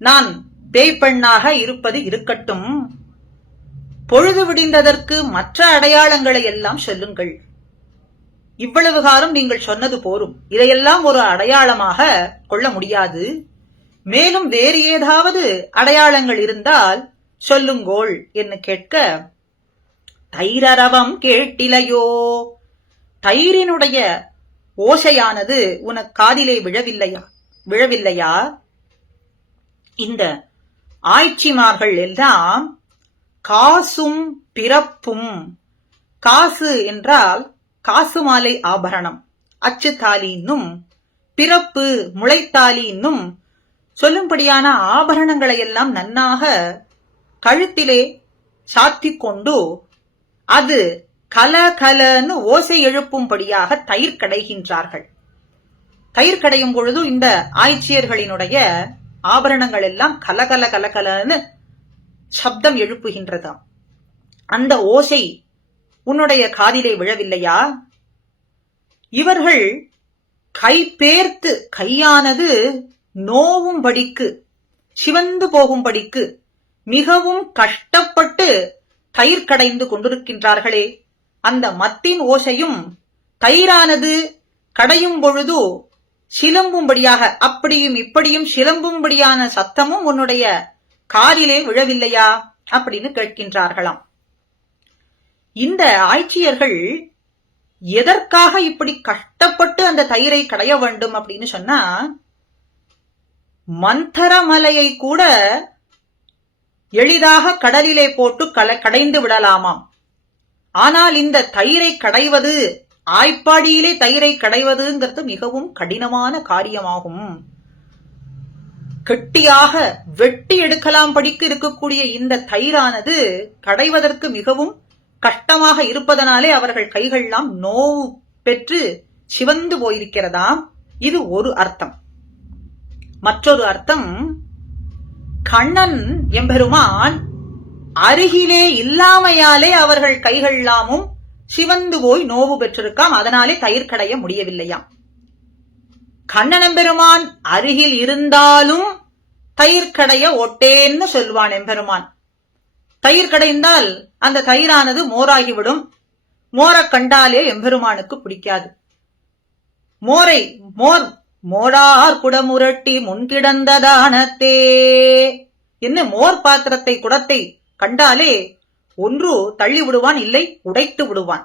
நான் பேய்ப்பெண்ணாக இருப்பது இருக்கட்டும், பொழுது விடிந்ததற்கு மற்ற அடையாளங்களை எல்லாம் சொல்லுங்கள். இவ்வளவு காலம் நீங்கள் சொன்னது போரும், இதையெல்லாம் ஒரு அடையாளமாக கொள்ள முடியாது. மேலும் வேறு ஏதாவது அடையாளங்கள் இருந்தால் சொல்லுங்கோள் என்று கேட்க, தைரரவம் கேட்டிலையோ, தயிரினுடைய ஓசையானது உனக்கு காதிலே விழவில்லையா? இந்த ஆய்ச்சிமார்கள் எல்லாம் காசும் பிறப்பும், காசு என்றால் காசு மாலை ஆபரணம், அச்சு தாலி இன்னும், பிறப்பு முளைத்தாலி இன்னும் சொல்லும்படியான ஆபரணங்களை எல்லாம் நன்னாக கழுத்திலே சாத்திக் கொண்டு அது கல கலன்னு ஓசை எழுப்பும்படியாக தயிர் கடைகின்றார்கள். தயிர் கடையும் பொழுது இந்த ஆய்ச்சியர்களினுடைய ஆபரணங்கள் எல்லாம் கலகல கலகலன்னு சப்தம் எழுப்புகின்றதாம். அந்த ஓசை உன்னுடைய காதிலே விழவில்லையா? இவர்கள் கைபேர்த்து, கையானது நோவும்படிக்கு, சிவந்து போகும்படிக்கு மிகவும் கஷ்டப்பட்டு தயிர் கடைந்து கொண்டிருக்கின்றார்களே, அந்த மத்தின் ஓசையும் தயிரானது கடையும் பொழுது சிலம்பும்படியாக, அப்படியும் இப்படியும் சிலம்பும்படியான சத்தமும் உன்னுடைய காதிலே விழவில்லையா அப்படின்னு கேட்கின்றார்களாம். இந்த ஆய்ச்சியர்கள் எதற்காக இப்படி கஷ்டப்பட்டு அந்த தயிரை கடைய வேண்டும் அப்படின்னு சொன்னா, மந்தரமலையை கூட எளிதாக கடலிலே போட்டு கடைந்து விடலாமாம். ஆனால் இந்த தயிரை கடைவது, ஆய்ப்பாடியிலே தயிரை கடைவதுங்கிறது மிகவும் கடினமான காரியமாகும். கெட்டியாக வெட்டி எடுக்கலாம் படிக்கு இருக்கக்கூடிய இந்த தயிரானது கடைவதற்கு மிகவும் கஷ்டமாக இருப்பதனாலே அவர்கள் கைகள்லாம் நோவு பெற்று சிவந்து போயிருக்கிறதாம். இது ஒரு அர்த்தம். மற்றொரு அர்த்தம், கண்ணன் எம்பெருமான் அருகிலே இல்லாமையாலே அவர்கள் கைகள்லாமும் சிவந்து போய் நோவு பெற்றிருக்காம். அதனாலே தயிர் கடைய முடியவில்லையாம். கண்ணன் எம்பெருமான் அருகில் இருந்தாலும் தயிர் கடைய ஒட்டேன்னு சொல்வான் எம்பெருமான். தயிர் கடைந்தால் அந்த தயிரானது மோராகிவிடும். மோரை கண்டாலே எம்பெருமானுக்கு பிடிக்காது. மோடார் குடமுரட்டி முன்கிடந்ததானத்தே என்ன, மோர் பாத்திரத்தை குடத்தை கண்டாலே ஒன்று தள்ளி விடுவான், இல்லை உடைத்து விடுவான்.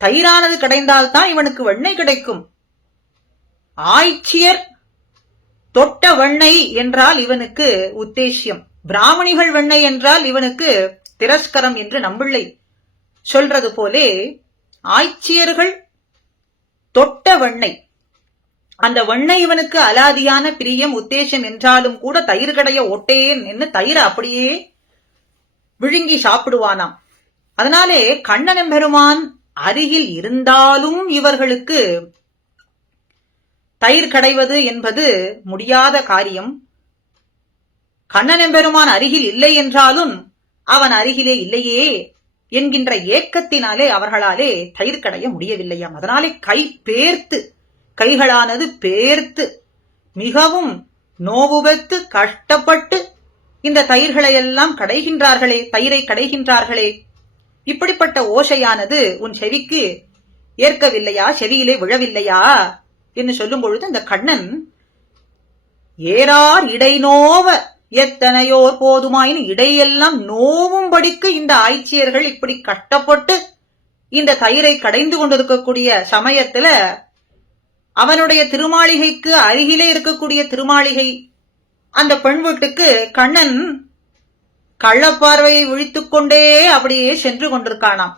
தயிரானது கடைந்தால்தான் இவனுக்கு வெண்ணெய் கிடைக்கும். ஆய்ச்சியர் தொட்ட வெண்ணெய் என்றால் இவனுக்கு உத்தேசியம், பிராமணிகள் வெண்ணெய் என்றால் இவனுக்கு திரஸ்கரம் என்று நம்பிள்ளை சொல்றது போலே, ஆய்ச்சியர்கள் தொட்ட வெண்ணெய், அந்த வெண்ணெய் இவனுக்கு அலாதியான பிரியம் உத்தேசம் என்றாலும் கூட தயிர் கடைய ஒட்டேன் என்று தயிரை அப்படியே விழுங்கி சாப்பிடுவானாம். அதனாலே கண்ணன் பெருமான் அருகில் இருந்தாலும் இவர்களுக்கு தயிர் கடைவது என்பது முடியாத காரியம். கண்ணனெம்பெருமான் அருகில் இல்லை என்றாலும் அவன் அருகிலே இல்லையே என்கின்ற ஏக்கத்தினாலே அவர்களாலே தயிர் கடைய முடியவில்லையாம். அதனாலே கைகளானது பேர்த்து மிகவும் நோவுபெத்து கஷ்டப்பட்டு இந்த தயிர்களையெல்லாம் தயிரை கடைகின்றார்களே. இப்படிப்பட்ட ஓசையானது உன் செவிக்கு ஏற்கவில்லையா, செவியிலே விழவில்லையா என்று சொல்லும் பொழுது இந்த கண்ணன் ஏறார் இடை நோவ எத்தனையோர் போதுமாயின் இடையெல்லாம் நோவும்படிக்கு இந்த ஆய்ச்சியர்கள் இப்படி கஷ்டப்பட்டு இந்த தயிரை கடைந்து கொண்டிருக்கக்கூடிய சமயத்துல அவனுடைய திருமாளிகைக்கு அருகிலே இருக்கக்கூடிய திருமாளிகை அந்த பெண் வீட்டுக்கு கண்ணன் கள்ளப்பார்வையை விழித்துக் கொண்டே அப்படியே சென்று கொண்டிருக்கானாம்.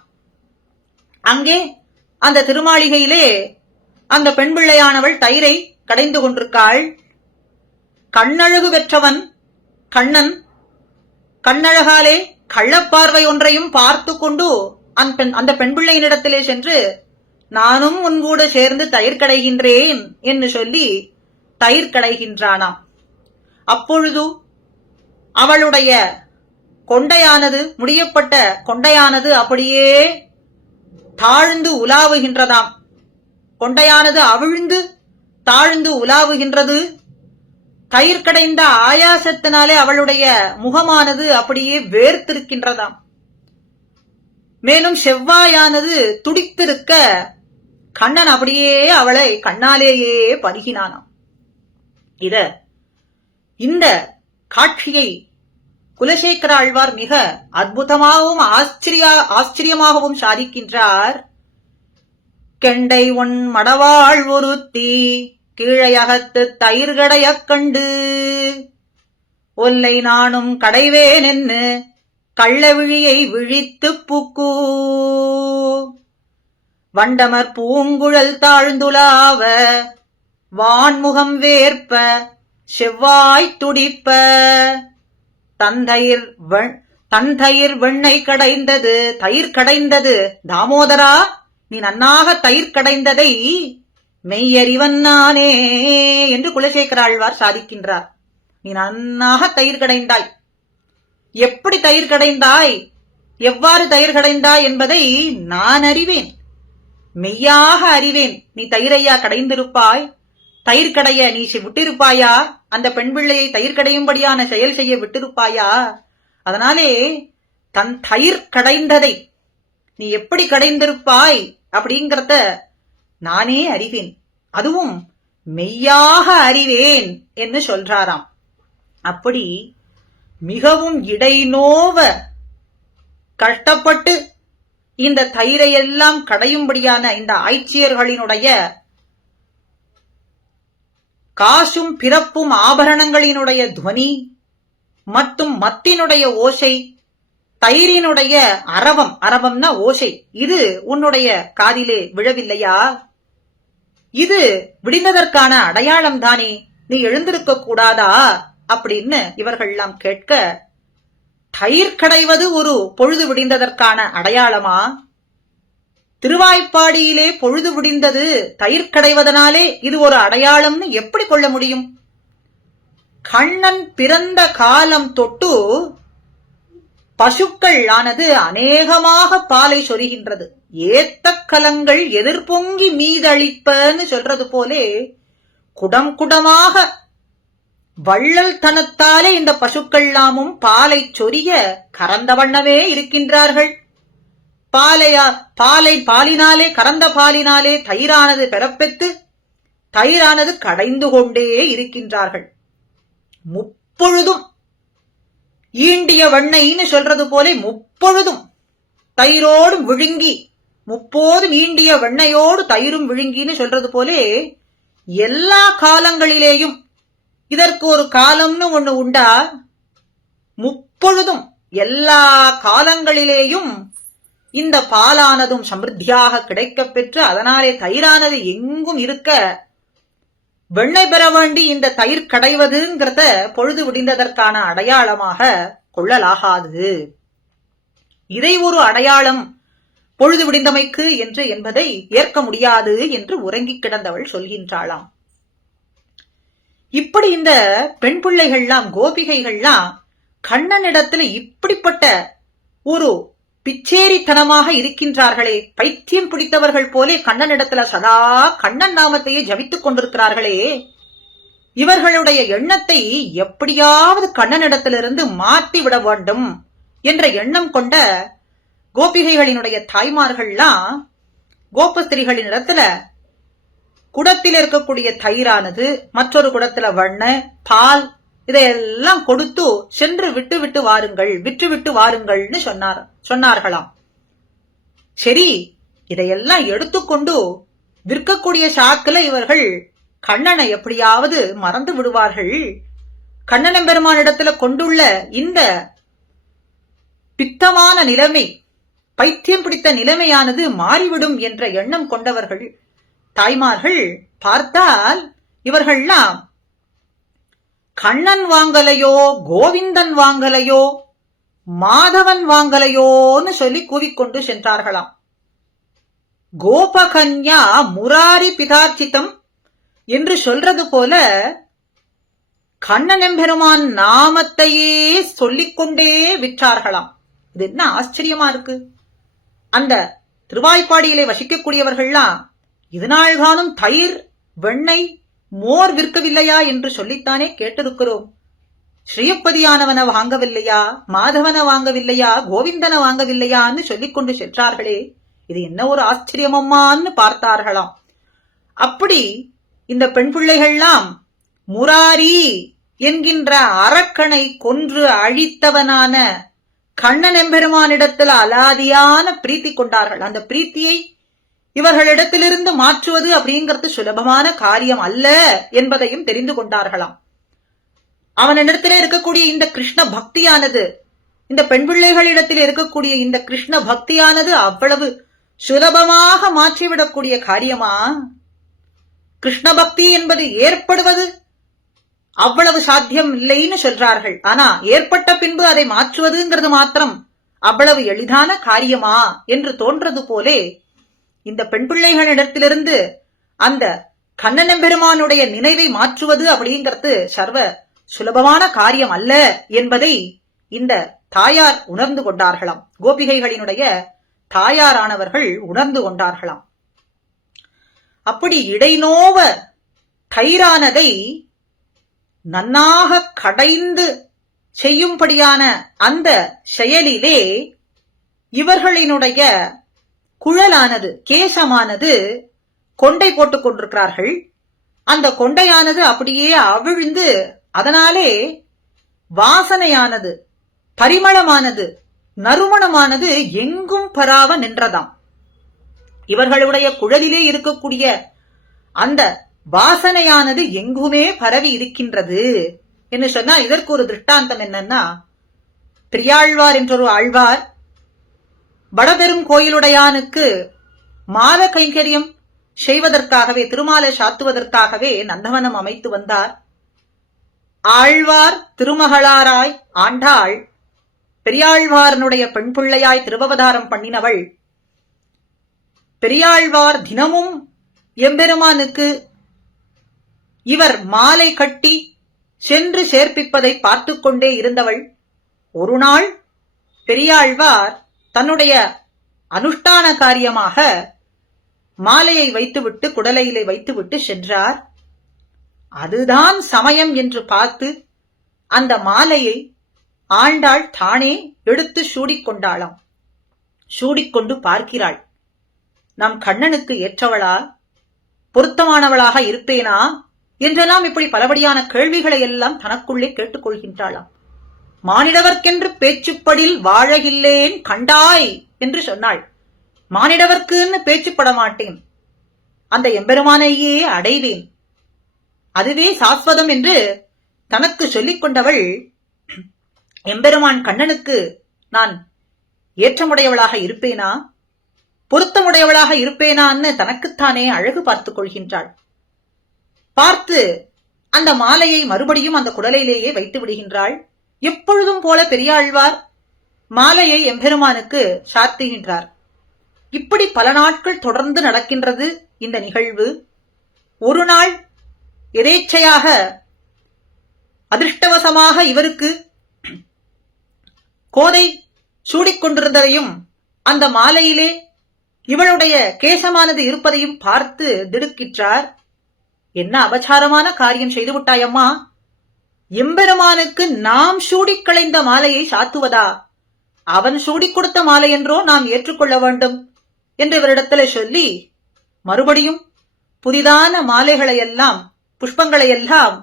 அங்கே அந்த திருமாளிகையிலே அந்த பெண் பிள்ளையானவள் தயிரை கடைந்து கொண்டிருக்காள். கண்ணழகு பெற்றவன் கண்ணன் கண்ணழகாலே கள்ளப்பார்வை ஒன்றையும் பார்த்து கொண்டு அந்த பெண் பிள்ளையினிடத்திலே சென்று நானும் உன்கூட சேர்ந்து தயிர் கடைகின்றேன் என்று சொல்லி தயிர் கடைகின்றானாம். அப்பொழுது அவளுடைய கொண்டையானது, முடியப்பட்ட கொண்டையானது அப்படியே தாழ்ந்து உலாவுகின்றதாம். கொண்டையானது அவிழ்ந்து தாழ்ந்து உலாவுகின்றது. தயிர் கடைந்த ஆயாசத்தினாலே அவளுடைய முகமானது அப்படியே வேர்த்திருக்கின்றதாம். மேலும் செவ்வாயானது துடித்திருக்க கண்ணன் அப்படியே அவளை கண்ணாலேயே பருகினானாம். இந்த காட்சியை குலசேகர ஆழ்வார் மிக அற்புதமாகவும் ஆச்சரியமாகவும் சாதிக்கின்றார். கெண்டை ஒன் மடவாள் ஒருத்தி கீழையகத்து தயிர்கடையக் கண்டு ஒல்லை நானும் கடைவேன் என்று கள்ளவிழியை விழித்து புக்கு வண்டமர் பூங்குழல் தாழ்ந்துலாவ வான்முகம் வேர்ப்ப செவ்வாய் துடிப்ப தந்தயிர் வெண்ணை கடைந்தது, தயிர் கடைந்தது. தாமோதரா, நீ நன்னாக தயிர் கடைந்ததை மெய்யறிவன் நானே என்று குலசேகர ஆழ்வார் சாதிக்கின்றார். நீ நன்னாக தயிர் கடைந்தாய். எப்படி தயிர் கடைந்தாய், எவ்வாறு தயிர் கடைந்தாய் என்பதை நான் அறிவேன், மெய்யாக அறிவேன். நீ தயிரையா கடைந்திருப்பாய்? தயிர் கடைய நீ விட்டிருப்பாயா? அந்த பெண் பிள்ளையை தயிர் கடையும்படியான செயல் செய்ய விட்டிருப்பாயா? அதனாலே தன் தயிர் கடைந்ததை நீ எப்படி கடைந்திருப்பாய் அப்படிங்கறத நானே அறிவேன், அதுவும் மெய்யாக அறிவேன் என்று சொல்றாராம். அப்படி மிகவும் இடைநோவ கஷ்டப்பட்டு இந்த தயிரையெல்லாம் கடையும்படியான இந்த ஆய்ச்சியர்களினுடைய காசும் பிறப்பும் ஆபரணங்களினுடைய துவனி மற்றும் மத்தினுடைய ஓசை, தயிரினுடைய அரவம்னா ஓசை, இது உன்னுடைய காதிலே விழவில்லையா? இது விடிந்ததற்கான அடையாளம் தானே, நீ எழுந்திருக்க கூடாதா அப்படின்னு இவர்கள்லாம் கேட்க, தயிர் கடைவது ஒரு பொழுது விடிந்ததற்கான அடையாளமா? திருவாய்ப்பாடியிலே பொழுது விடிந்தது, தயிர் கடைவதனாலே இது ஒரு அடையாளம்னு எப்படி கொள்ள முடியும்? கண்ணன் பிறந்த காலம் தொட்டு பசுக்கள் ஆனது அநேகமாக பாலை சொரிகின்றது. ஏத்த கலங்கள் எதிர்பொங்கி மீதளிப்பன்னு சொல்றது போலே குடம் குடமாக வள்ளல் தனத்தாலே இந்த பசுக்கள்லாமும் பாலை சொரிய கறந்த வண்ணமே இருக்கின்றார்கள். பாலினாலே, கறந்த பாலினாலே தயிரானது பெறப்பெற்று தயிரானது கடைந்து கொண்டே இருக்கின்றார்கள். முப்பொழுதும் ஈண்டிய வெண்ணைன்னு சொல்றது போல முப்பொழுதும் தயிரோடும் விழுங்கி, முப்போதும் ஈண்டிய வெண்ணையோடு தயிரும் விழுங்கின்னு சொல்றது போலே எல்லா காலங்களிலேயும் இதற்கு ஒரு காலம்னு ஒண்ணு உண்டா? முப்பொழுதும் எல்லா காலங்களிலேயும் இந்த பாலானதும் சமிருத்தியாக கிடைக்கப் பெற்று அதனாலே தயிரானது எங்கும் இருக்க வெண்ணெய் பெற வேண்டி இந்த தயிர் கடைவதுங்கிறத பொழுது விடிந்ததற்கான அடையாளமாக கொள்ளலாகாது. இதை ஒரு அடையாளம் பொழுது விடிந்தமைக்கு என்பதை ஏற்க முடியாது என்று உறங்கிக் கிடந்தவள் சொல்கின்றாளாம். இப்படி இந்த பெண் பிள்ளைகள்லாம், கோபிகைகள்லாம் கண்ணனிடத்துல இப்படிப்பட்ட ஒரு பிச்சேரித்தனமாக இருக்கின்றார்களே, பைத்தியம் பிடித்தவர்கள் போலே கண்ணனிடத்துல சதா கண்ணன் நாமத்தையே ஜபித்துக் கொண்டிருக்கிறார்களே, இவர்களுடைய எண்ணத்தை எப்படியாவது கண்ணனிடத்திலிருந்து மாற்றி விட வேண்டும் என்ற எண்ணம் கொண்ட கோபிகைகளினுடைய தாய்மார்கள்லாம் கோபஸ்திரிகளின் இடத்துல குடத்தில் இருக்கக்கூடிய தயிரானது, மற்றொரு குடத்துல வெண்ணெய், பால் இதையெல்லாம் கொடுத்து சென்று விட்டு விட்டு வாருங்கள், விற்று விட்டு வாருங்கள்னு சொன்னார்களாம். சரி, இதையெல்லாம் எடுத்துக்கொண்டு விற்கக்கூடிய சாக்குல இவர்கள் கண்ணனை எப்படியாவது மறந்து விடுவார்கள், கண்ணன் பெருமானிடத்துல கொண்டுள்ள இந்த பித்தமான நிலைமை, பைத்தியம் பிடித்த நிலைமையானது மாறிவிடும் என்ற எண்ணம் கொண்டவர்கள் தாய்மார்கள் பார்த்தால் இவர்கள்லாம் கண்ணன் வாங்கலையோ, கோவிந்தன் வாங்கலையோ, மாதவன் வாங்கலையோன்னு சொல்லி கூவிக்கொண்டு சென்றார்களாம். கோபகன்யா முராரி பிதார்ச்சிதம் என்று சொல்றது போல கண்ணன் எம்பெருமான் நாமத்தையே சொல்லிக்கொண்டே விற்றார்களாம். இது என்ன ஆச்சரியமா இருக்கு! அந்த திருவாய்ப்பாடியிலே வசிக்கக்கூடியவர்கள்லாம் இதனால் காணும் தயிர், வெண்ணெய், மோர் விற்கவில்லையா என்று சொல்லித்தானே கேட்டிருக்கிறோம். ஸ்ரீயப்பதியானவனை வாங்கவில்லையா, மாதவனை வாங்கவில்லையா, கோவிந்தனை வாங்கவில்லையான்னு சொல்லிக் கொண்டு சென்றார்களே, இது என்ன ஒரு ஆச்சரியமம்மான்னு பார்த்தார்களாம். அப்படி இந்த பெண் பிள்ளைகள்லாம் முராரி என்கின்ற அரக்கனை கொன்று அழித்தவனான கண்ணன் எம்பெருமானிடத்தில் அலாதியான பிரீத்தி கொண்டார்கள். அந்த பிரீத்தியை இவர்களிடத்திலிருந்து மாற்றுவது அப்படிங்கிறது சுலபமான காரியம் அல்ல என்பதையும் தெரிந்து கொண்டார்களாம். அவனிடத்திலே இருக்கக்கூடிய இந்த கிருஷ்ண பக்தியானது, இந்த பெண் பிள்ளைகளிடத்தில் இருக்கக்கூடிய இந்த கிருஷ்ண பக்தியானது அவ்வளவு சுலபமாக மாற்றிவிடக்கூடிய காரியமா? கிருஷ்ண பக்தி என்பது ஏற்படுவது அவ்வளவு சாத்தியம் இல்லைன்னு சொல்றார்கள். ஆனா ஏற்பட்ட பின்பு அதை மாற்றுவதுங்கிறது மாத்திரம் அவ்வளவு எளிதான காரியமா என்று தோன்றது போலே இந்த பெண் பிள்ளைகளிடத்திலிருந்து அந்த கண்ணன் பெருமானுடைய நினைவை மாற்றுவது அப்படிங்கிறது சர்வ சுலபமான காரியம் அல்ல என்பதை இந்த தாயார் உணர்ந்து கொண்டார்களாம். கோபிகைகளினுடைய தாயாரானவர்கள் உணர்ந்து கொண்டார்களாம். அப்படி இடைநோவ தயிரானதை நன்னாக கடைந்து செய்யும்படியான அந்த செயலிலே இவர்களினுடைய குழலானது, கேசமானது கொண்டை போட்டுக் கொண்டிருக்கிறார்கள். அந்த கொண்டையானது அப்படியே அவிழ்ந்து அதனாலே வாசனையானது, பரிமளமானது, நறுமணமானது எங்கும் பராவ நின்றதாம். இவர்களுடைய குழலிலே இருக்கக்கூடிய அந்த வாசனையானது எங்குமே பரவி இருக்கின்றது என்று சொன்னா, இதற்கு ஒரு திருஷ்டாந்தம் என்னன்னா, பெரியாழ்வார் என்றொரு ஆழ்வார் வடபெரும் கோயிலுடையானுக்கு மால கைங்கரியம் செய்வதற்காகவே, திருமாலை சாத்துவதற்காகவே நந்தவனம் அமைத்து வந்தார். ஆழ்வார் திருமகளாராய் ஆண்டாள் பெரியாழ்வாரனுடைய பெண் பிள்ளையாய் திருவவதாரம் பண்ணினவள். பெரியாழ்வார் தினமும் எம்பெருமானுக்கு இவர் மாலை கட்டி சென்று சேர்ப்பிப்பதை பார்த்து கொண்டே இருந்தவள். ஒரு நாள் பெரியாழ்வார் தன்னுடைய அனுஷ்டான காரியமாக மாலையை வைத்துவிட்டு குடலையிலே வைத்துவிட்டு சென்றார். அதுதான் சமயம் என்று பார்த்து அந்த மாலையை ஆண்டாள் தானே எடுத்து சூடிக்கொண்டாளாம். சூடிக்கொண்டு பார்க்கிறாள், நம் கண்ணனுக்கு ஏற்றவளா, பொருத்தமானவளாக இருப்பேனா என்றெல்லாம் இப்படி பலபடியான கேள்விகளை எல்லாம் தனக்குள்ளே கேட்டுக்கொள்கின்றாளாம். மானிடவர்க்கென்று பேச்சுப்படில் வாழகில்லேன் கண்டாய் என்று சொன்னாள். மானிடவர்க்குன்னு பேச்சுப்பட மாட்டேன், அந்த எம்பெருமானையே அடைவேன், அதுவே சாஸ்வதம் என்று தனக்கு சொல்லிக் கொண்டவள் எம்பெருமான் கண்ணனுக்கு நான் ஏற்றமுடையவளாக இருப்பேனா, பொருத்தமுடையவளாக இருப்பேனான்னு தனக்குத்தானே அழகு பார்த்துக் கொள்கின்றாள். பார்த்து அந்த மாலையை மறுபடியும் அந்த குடலையிலேயே வைத்து விடுகின்றாள். எப்பொழுதும் போல பெரியாழ்வார் மாலையை எம்பெருமானுக்கு சாத்துகின்றார். இப்படி பல நாட்கள் தொடர்ந்து நடக்கின்றது இந்த நிகழ்வு. ஒரு நாள் எதேச்சையாக அதிர்ஷ்டவசமாக இவருக்கு கோதை சூடிக்கொண்டிருந்ததையும் அந்த மாலையிலே இவளுடைய கேசமானது இருப்பதையும் பார்த்து திடுக்கிற்றார். என்ன அபச்சாரமான காரியம் செய்துவிட்டாயம்மா, எம்பெருமானுக்கு நாம் சூடிக் களைந்த மாலையை சாத்துவதா? அவன் சூடிக் கொடுத்த மாலை என்றோ நாம் ஏற்றுக்கொள்ள வேண்டும் என்று இவரிடத்திலே சொல்லி மறுபடியும் புதிதான மாலைகளையெல்லாம் புஷ்பங்களையெல்லாம்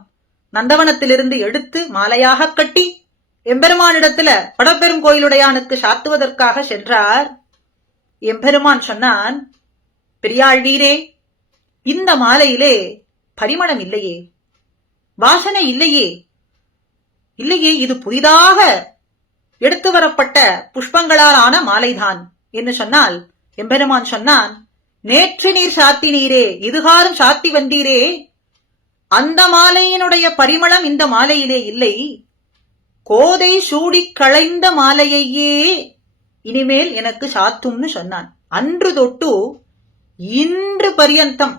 நந்தவனத்திலிருந்து எடுத்து மாலையாக கட்டி எம்பெருமானிடத்துல படப்பெரும் கோயிலுடையானுக்கு சாத்துவதற்காக சென்றார். எம்பெருமான் சொன்னான், பெரியாழ்வீரே, இந்த மாலையிலே பரிமளம் இல்லையே, வாசனை இல்லையே, இல்லையே, இது புதிதாக எடுத்து வரப்பட்ட புஷ்பங்களால் ஆன மாலைதான் என்று சொன்னால் எம்பெருமான் சொன்னான், நேற்று நீர் சாத்தினீரே, இதுகாரும் சாத்தி வந்தீரே, அந்த மாலையினுடைய பரிமளம் இந்த மாலையிலே இல்லை. கோதை சூடிக் களைந்த மாலையையே இனிமேல் எனக்கு சாத்தும்னு சொன்னான். அன்று தொட்டு இன்று பரியந்தம்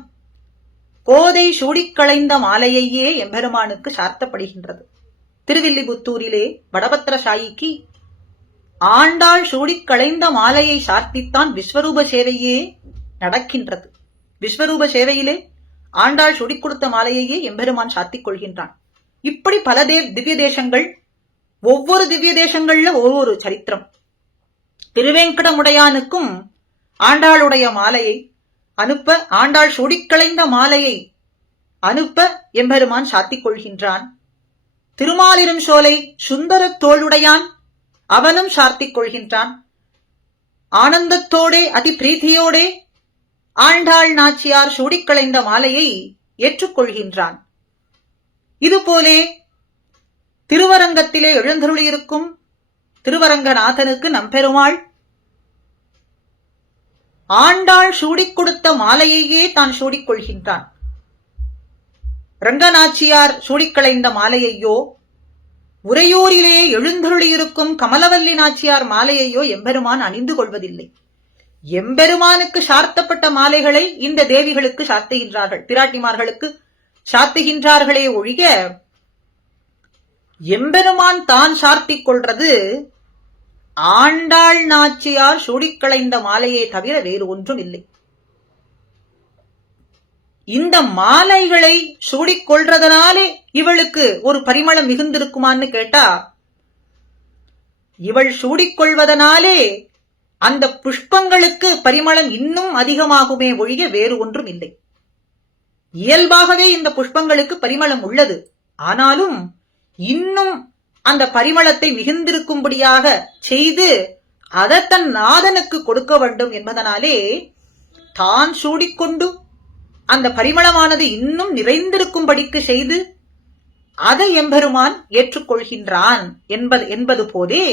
கோதை சூடிக் களைந்த மாலையையே எம்பெருமானுக்கு சாத்தப்படுகின்றது. திருவில்லிபுத்தூரிலே வடபத்திரசாயிக்கு ஆண்டாள் சூடிக் களைந்த மாலையை சார்த்தித்தான் விஸ்வரூப சேவையே நடக்கின்றது. விஸ்வரூப சேவையிலே ஆண்டாள் சூடிக் கொடுத்த மாலையையே எம்பெருமான் சாத்திக் கொள்கின்றான். இப்படி பல திவ்ய தேசங்கள், ஒவ்வொரு திவ்ய தேசங்கள்ல ஒவ்வொரு சரித்திரம். திருவேங்கடமுடையானுக்கும் ஆண்டாளுடைய மாலையை அனுப்ப, ஆண்டாள் சூடிக்களைந்த மாலையை அனுப்ப எம்பெருமான் சாத்திக் கொள்கின்றான். திருமாலிரும் சோலை சுந்தர தோளுடையான் அவனும் சாத்திக் கொள்கின்றான். ஆனந்தத்தோடே அதி பிரீத்தியோடே ஆண்டாள் நாச்சியார் சூடிக்களைந்த மாலையை ஏற்றுக்கொள்கின்றான். இதுபோலே திருவரங்கத்திலே எழுந்தருளியிருக்கும் திருவரங்கநாதனுக்கு நம்பெருமாள் ஆண்டாள் சூடிக் கொடுத்த மாலையையே தான் சூடிக் கொள்கின்றான். ரங்கநாச்சியார் சூடிக்களைந்த மாலையையோ, உறையூரிலே எழுந்தருளியிருக்கும் கமலவல்லி நாச்சியார் மாலையையோ எம்பெருமான் அணிந்து கொள்வதில்லை. எம்பெருமானுக்கு சார்த்தப்பட்ட மாலைகளை இந்த தேவிகளுக்கு சாத்துகின்றார்கள், பிராட்டிமார்களுக்கு சாத்துகின்றார்களே ஒழிய எம்பெருமான் தான் சார்த்திக் கொள்றது ஆண்டாள் நாச்சியார் சூடிக்களைந்த மாலையை தவிர வேறு ஒன்றும் இல்லை. இந்த மாலைகளை சூடிக்கொள்றதனாலே இவளுக்கு ஒரு பரிமளம் மிகுந்திருக்குமான்னு கேட்டா, இவள் சூடிக்கொள்வதனாலே அந்த புஷ்பங்களுக்கு பரிமளம் இன்னும் அதிகமாகுமே ஒழிய வேறு ஒன்றும் இல்லை. இயல்பாகவே இந்த புஷ்பங்களுக்கு பரிமளம் உள்ளது. ஆனாலும் இன்னும் அந்த பரிமளத்தை மிகுந்திருக்கும்படியாக செய்து அதை தன் நாதனுக்கு கொடுக்க வேண்டும் என்பதனாலே தான் சூடிக்கொண்டு அந்த பரிமளமானது இன்னும் நிறைந்திருக்கும்படிக்கு செய்து அதை எம்பெருமான் ஏற்றுக்கொள்கின்றான் என்பது போதே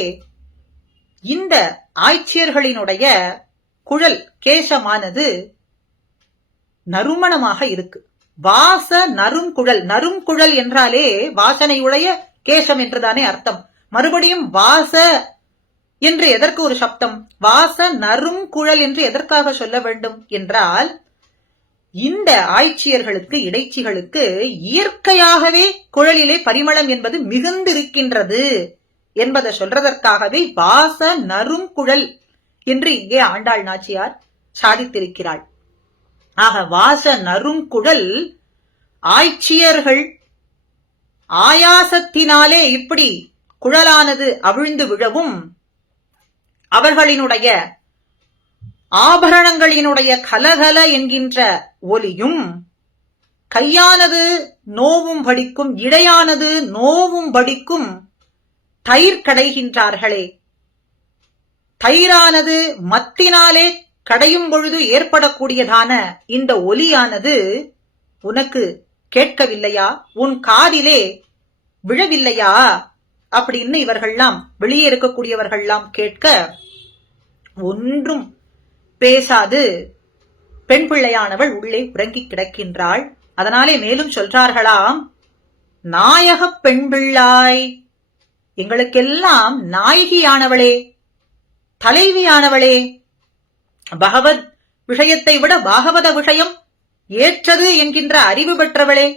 இந்த ஆய்ச்சியர்களினுடைய குழல் கேசமானது நறுமணமாக இருக்கு. வாச நறுங்குழல், நறுங்குழல் என்றாலே வாசனையுடைய கேசம் என்றுதானே அர்த்தம். மறுபடியும் வாச என்று எதற்கு ஒரு சப்தம், வாச நறுங்குழல் என்று எதற்காக சொல்ல வேண்டும் என்றால், இந்த ஆய்ச்சியர்களுக்கு இடைச்சிகளுக்கு இயற்கையாகவே குழலிலே பரிமளம் என்பது மிகுந்திருக்கின்றது என்பதை சொல்றதற்காகவே வாச நறுங்குழல் என்று இங்கே ஆண்டாள் நாச்சியார் சாதித்திருக்கிறாள். ஆக வாச நறுங்குழல் ஆய்ச்சியர்கள் ஆயாசத்தினாலே இப்படி குழலானது அவிழ்ந்து விழவும், அவர்களினுடைய ஆபரணங்களினுடைய கலகல என்கின்ற ஒலியும், கையானது நோவும் படிக்கும், இடையானது நோவும் படிக்கும் தயிர் கடைகின்றார்களே, தயிரானது மத்தினாலே கடையும் பொழுது ஏற்படக்கூடியதான இந்த ஒலியானது உனக்கு கேட்கவில்லையா, உன் காதிலே விழவில்லையா அப்படின்னு இவர்கள்லாம் வெளியே இருக்கக்கூடியவர்கள்லாம் கேட்க ஒன்றும் பேசாது பெண் பிள்ளையானவள் உள்ளே உறங்கி கிடக்கின்றாள். அதனாலே மேலும் சொல்றார்களாம், நாயகப் பெண் பிள்ளாய், எங்களுக்கெல்லாம் நாயகியானவளே, தலைவியானவளே, பகவத் விஷயத்தை விட பாகவத விஷயம் ஏற்றது என்கின்ற அறிவு பெற்றவளே,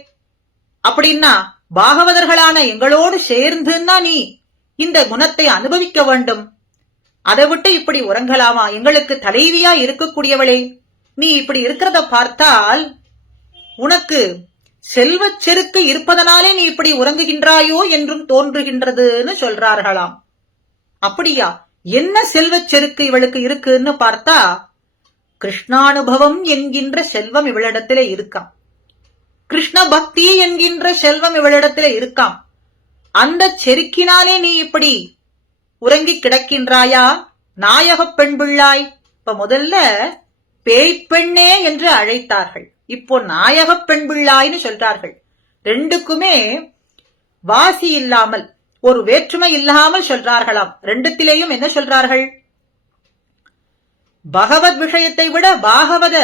அப்படின்னா பாகவதர்களான எங்களோடு சேர்ந்துன்னா நீ இந்த குணத்தை அனுபவிக்க வேண்டும். அதை விட்டு இப்படி உறங்கலாமா? எங்களுக்கு தலைவியா இருக்கக்கூடியவளே, நீ இப்படி இருக்கிறத பார்த்தால் உனக்கு செல்வச் செருக்கு இருப்பதனாலே நீ இப்படி உறங்குகின்றாயோ என்றும் தோன்றுகின்றதுன்னு சொல்றார்களாம். அப்படியா? என்ன செல்வச் செருக்கு இவளுக்கு இருக்குன்னு பார்த்தா, கிருஷ்ணானுபவம் என்கின்ற செல்வம் இவளிடத்திலே இருக்காம். கிருஷ்ண பக்தி என்கின்ற செல்வம் இவளிடத்திலே இருக்காம். அந்த செருக்கினாலே நீ இப்படி உறங்கி கிடக்கின்றாயா? நாயகப் பெண் பிள்ளாய். இப்ப முதல்ல பேய்ப்பெண்ணே என்று அழைத்தார்கள், இப்போ நாயகப் பெண் பிள்ளாய்னு சொல்றார்கள். ரெண்டுக்குமே வாசி இல்லாமல், ஒரு வேற்றுமை இல்லாமல் சொல்றார்களாம். ரெண்டுத்திலேயும் என்ன சொல்றார்கள்? பகவத் விஷயத்தை விட பாகவத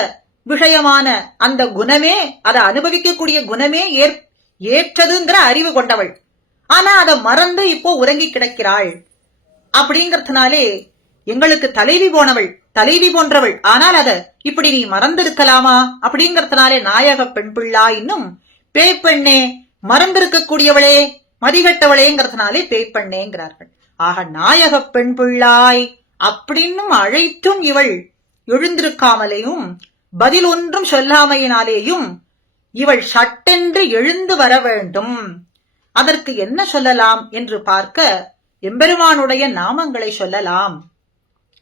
விஷயமான அந்த குணமே, அதை அனுபவிக்கக்கூடிய குணமே ஏற்றதுங்கிற அறிவு கொண்டவள். ஆனா அதை மறந்து இப்போ உறங்கி கிடக்கிறாள். அப்படிங்கறதுனாலே எங்களுக்கு தலைவி போன்றவள். ஆனால் அத இப்படி நீ மறந்திருக்கலாமா? அப்படிங்கறதுனாலே நாயக பெண் பிள்ளா, இன்னும் பேய்ப்பெண்ணே, மறந்திருக்கக்கூடியவளே, மதிகட்டவளேங்கிறதுனாலே பேய்ப்பெண்ணேங்கிறார்கள். ஆக நாயக பெண் பிள்ளாய் அப்படின்னும் அழைத்தும் இவள் எழுந்திருக்காமலேயும் பதில் ஒன்றும் சொல்லாமையினாலேயும் இவள் சட்டென்று எழுந்து வர வேண்டும். அதற்கு என்ன சொல்லலாம் என்று பார்க்க எம்பெருமானுடைய நாமங்களை சொல்லலாம்.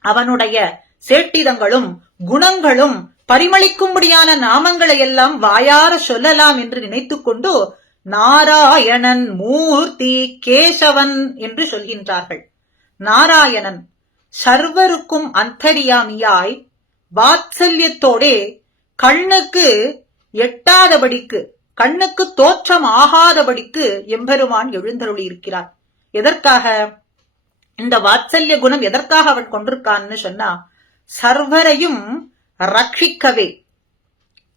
அவனுடைய சேட்டிதங்களும் குணங்களும் பரிமளிக்கும்படியான நாமங்களை எல்லாம் வாயார சொல்லலாம் என்று நினைத்துக் கொண்டு நாராயணன் மூர்த்தி கேசவன் என்று சொல்கின்றார்கள். நாராயணன் சர்வருக்கும் அந்தரியாமியாய் வாத்சல்யத்தோடே கண்ணுக்கு எட்டாதபடிக்கு, கண்ணுக்கு தோற்றம் ஆகாதபடிக்கு எம்பெருமான் எழுந்தருளி இருக்கிறார். எதற்காக இந்த வாத்சல்ய குணம் எதற்காக அவன் கொண்டிருக்கான்னு சொன்னா, சர்வரையும் ரட்சிக்கவே,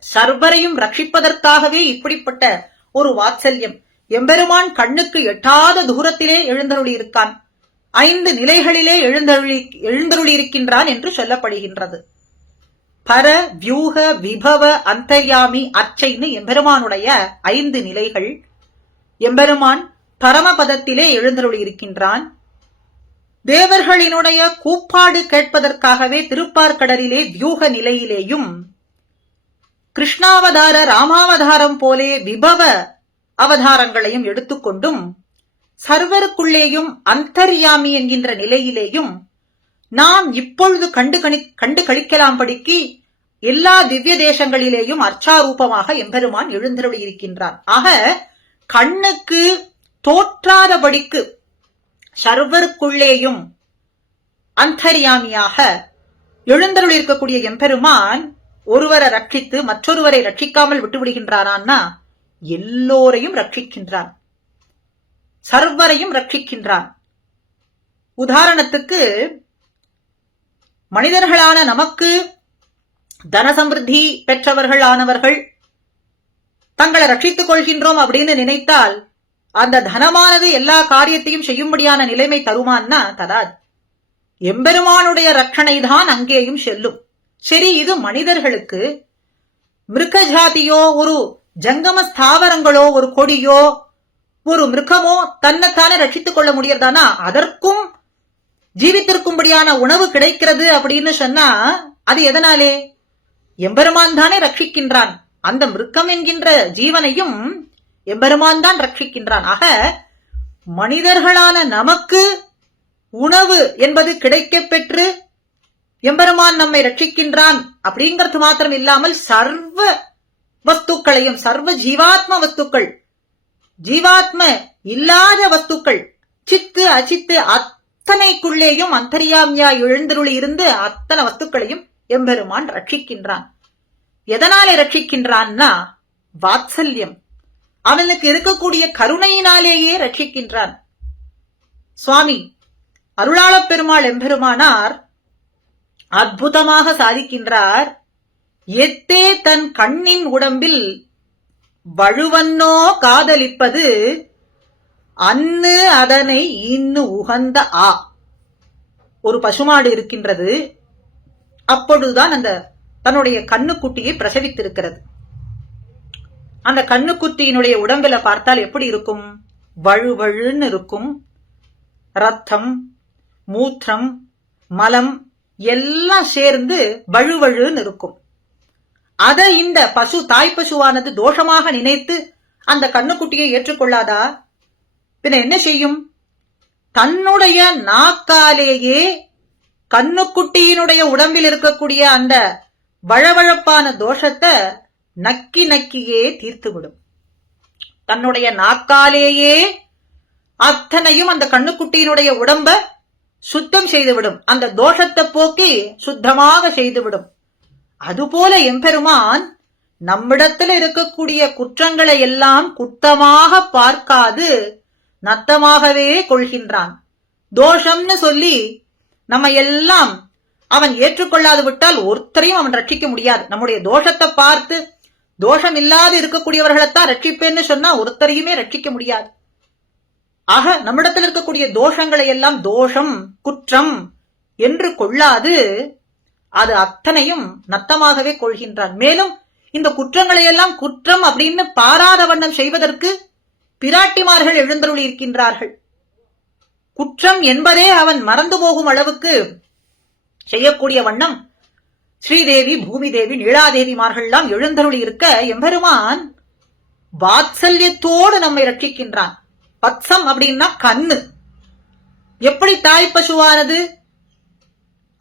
சர்வரையும் ரட்சிப்பதற்காகவே இப்படிப்பட்ட ஒரு வாத்சல்யம். எம்பெருமான் கண்ணுக்கு எட்டாத தூரத்திலே எழுந்தருளி இருக்கான். 5 நிலைகளிலே எழுந்தருளி இருக்கின்றான் என்று சொல்லப்படுகின்றது. பர, வியூக, விபவ, அந்தர்யாமி, அர்ச்சைன்னு எம்பெருமானுடைய 5 நிலைகள். எம்பெருமான் பரமபதத்திலே எழுந்தருளி இருக்கின்றான். தேவர்களினுடைய கூப்பாடு கேட்பதற்காகவே திருப்பார்கடலிலே வியூக நிலையிலேயும், கிருஷ்ணாவதார ராமாவதாரம் போலே விபவ அவதாரங்களையும் எடுத்துக்கொண்டும், சர்வருக்குள்ளேயும் அந்தர்யாமி என்கின்ற நிலையிலேயும் நாம் இப்பொழுது கண்டு கழிக்கலாம்படிக்கு எல்லா திவ்ய தேசங்களிலேயும் அர்ச்சாரூபமாக எம்பெருமான் எழுந்தருளி இருக்கின்றான். ஆக கண்ணுக்கு தோற்றாதபடிக்கு சர்வருக்குள்ளேயும் அந்தர்யாமியாக எழுந்தருளி இருக்கக்கூடிய எம்பெருமான் ஒருவரை ரட்சித்து மற்றொருவரை ரட்சிக்காமல் விட்டுவிடுகின்றானா? எல்லோரையும் ரட்சிக்கின்றான், சர்வரையும் ரட்சிக்கின்றான். உதாரணத்துக்கு, மனிதர்களான நமக்கு தனசமிருத்தி பெற்றவர்களானவர்கள் தங்களை ரட்சித்துக் கொள்கின்றோம் அப்படின்னு நினைத்தால் அந்த தனமானது எல்லா காரியத்தையும் செய்யும்படியான நிலைமை தருமான்னா தராது. எம்பெருமானுடைய ரட்சணை தான் அங்கேயும் செல்லும். சரி, இது மனிதர்களுக்கு. மிருக ஜாதியோ, ஒரு ஜங்கம ஸ்தாவரங்களோ, ஒரு கொடியோ, ஒரு மிருகமோ தன்னைத்தானே ரட்சித்துக் கொள்ள முடியறதானா? அதற்கும் ஜீவித்திருக்கும்படியான உணவு கிடைக்கிறது அப்படின்னு சொன்னா அது எதனாலே? எம்பெருமான் தானே ரட்சிக்கின்றான். அந்த மிருகம் என்கின்ற ஜீவனையும் எம்பெருமான் தான் ரட்சிக்கின்றான். ஆக மனிதர்களான நமக்கு உணவு என்பது கிடைக்க பெற்று எம்பெருமான் நம்மை ரட்சிக்கின்றான் அப்படிங்கிறது மாத்திரம் இல்லாமல் சர்வ வஸ்துக்களையும், சர்வ ஜீவாத்ம வஸ்துக்கள், ஜீவாத்ம இல்லாத வஸ்துக்கள், சித்து அச்சித்து அத்தனைக்குள்ளேயும் அந்தர்யாமியா எழுந்தருளி இருந்து அத்தனை வஸ்துக்களையும் எம்பெருமான் ரட்சிக்கின்றான். எதனாலே ரட்சிக்கின்றான்னா, வாத்சல்யம், அவனுக்கு இருக்கக்கூடிய கருணையினாலேயே ரட்சிக்கின்றான். சுவாமி அருளாளப் பெருமாள் எம்பெருமானார் அற்புதமாக சாதிக்கின்றார். எத்தே தன் கண்ணின் உடம்பில் வழுவன்னோ காதலிப்பது அன்னு அதனை இன்னு உகந்த ஆ. ஒரு பசுமாடு இருக்கின்றது. அப்பொழுதுதான் அந்த தன்னுடைய கண்ணுக்குட்டியை பிரசவித்திருக்கிறது. அந்த கண்ணுக்குட்டியினுடைய உடம்புல பார்த்தால் எப்படி இருக்கும்? வழுவழுன்னு இருக்கும். ரத்தம், மூத்திரம், மலம் எல்லாம் சேர்ந்து வழுவழுன்னு இருக்கும். அதை இந்த தாய் பசுவானது தோஷமாக நினைத்து அந்த கண்ணுக்குட்டியை ஏற்றுக்கொள்ளாதா? பின்ன என்ன செய்யும்? தன்னுடைய நாக்காலேயே கண்ணுக்குட்டியினுடைய உடம்பில் இருக்கக்கூடிய அந்த வழவழப்பான தோஷத்தை நக்கி நக்கியே தீர்த்துவிடும். தன்னுடைய நாக்காலேயே அத்தனையும் அந்த கண்ணுக்குட்டியினுடைய உடம்ப சுத்தம் செய்துவிடும். அந்த தோஷத்தை போக்கி சுத்தமாக செய்துவிடும். அதுபோல எம்பெருமான் நம்மிடத்தில் இருக்கக்கூடிய குற்றங்களை எல்லாம் குற்றமாக பார்க்காது நத்தமாகவே கொள்கின்றான். தோஷம்னு சொல்லி நம்ம எல்லாம் அவன் ஏற்றுக்கொள்ளாது விட்டால் ஒருத்தரையும் அவன் ரட்சிக்க முடியாது. நம்முடைய தோஷத்தை பார்த்து தோஷம் இல்லாது இருக்கக்கூடியவர்களைத்தான் ரட்சிப்பேன்னு சொன்னா ஒருத்தரையுமே ரட்சிக்க முடியாது. ஆக நம்மிடத்தில் இருக்கக்கூடிய தோஷங்களை எல்லாம் தோஷம், குற்றம் என்று கொள்ளாது அது அத்தனையும் நத்தமாகவே கொள்கின்றான். மேலும் இந்த குற்றங்களை எல்லாம் குற்றம் அப்படின்னு பாராத வண்ணம் செய்வதற்கு பிராட்டிமார்கள் எழுந்தருளி இருக்கின்றார்கள். குற்றம் என்பதே அவன் மறந்து போகும் அளவுக்கு செய்யக்கூடிய வண்ணம் ஸ்ரீதேவி, பூமி தேவி, நீலாதேவிமார்கள் எல்லாம் எழுந்தருளி இருக்க எம்பெருமான் வாத்சல்யத்தோடு நம்மை ரட்சிக்கின்றான். பத்சம் அப்படின்னா கண்ணு. எப்படி தாய் பசுவானது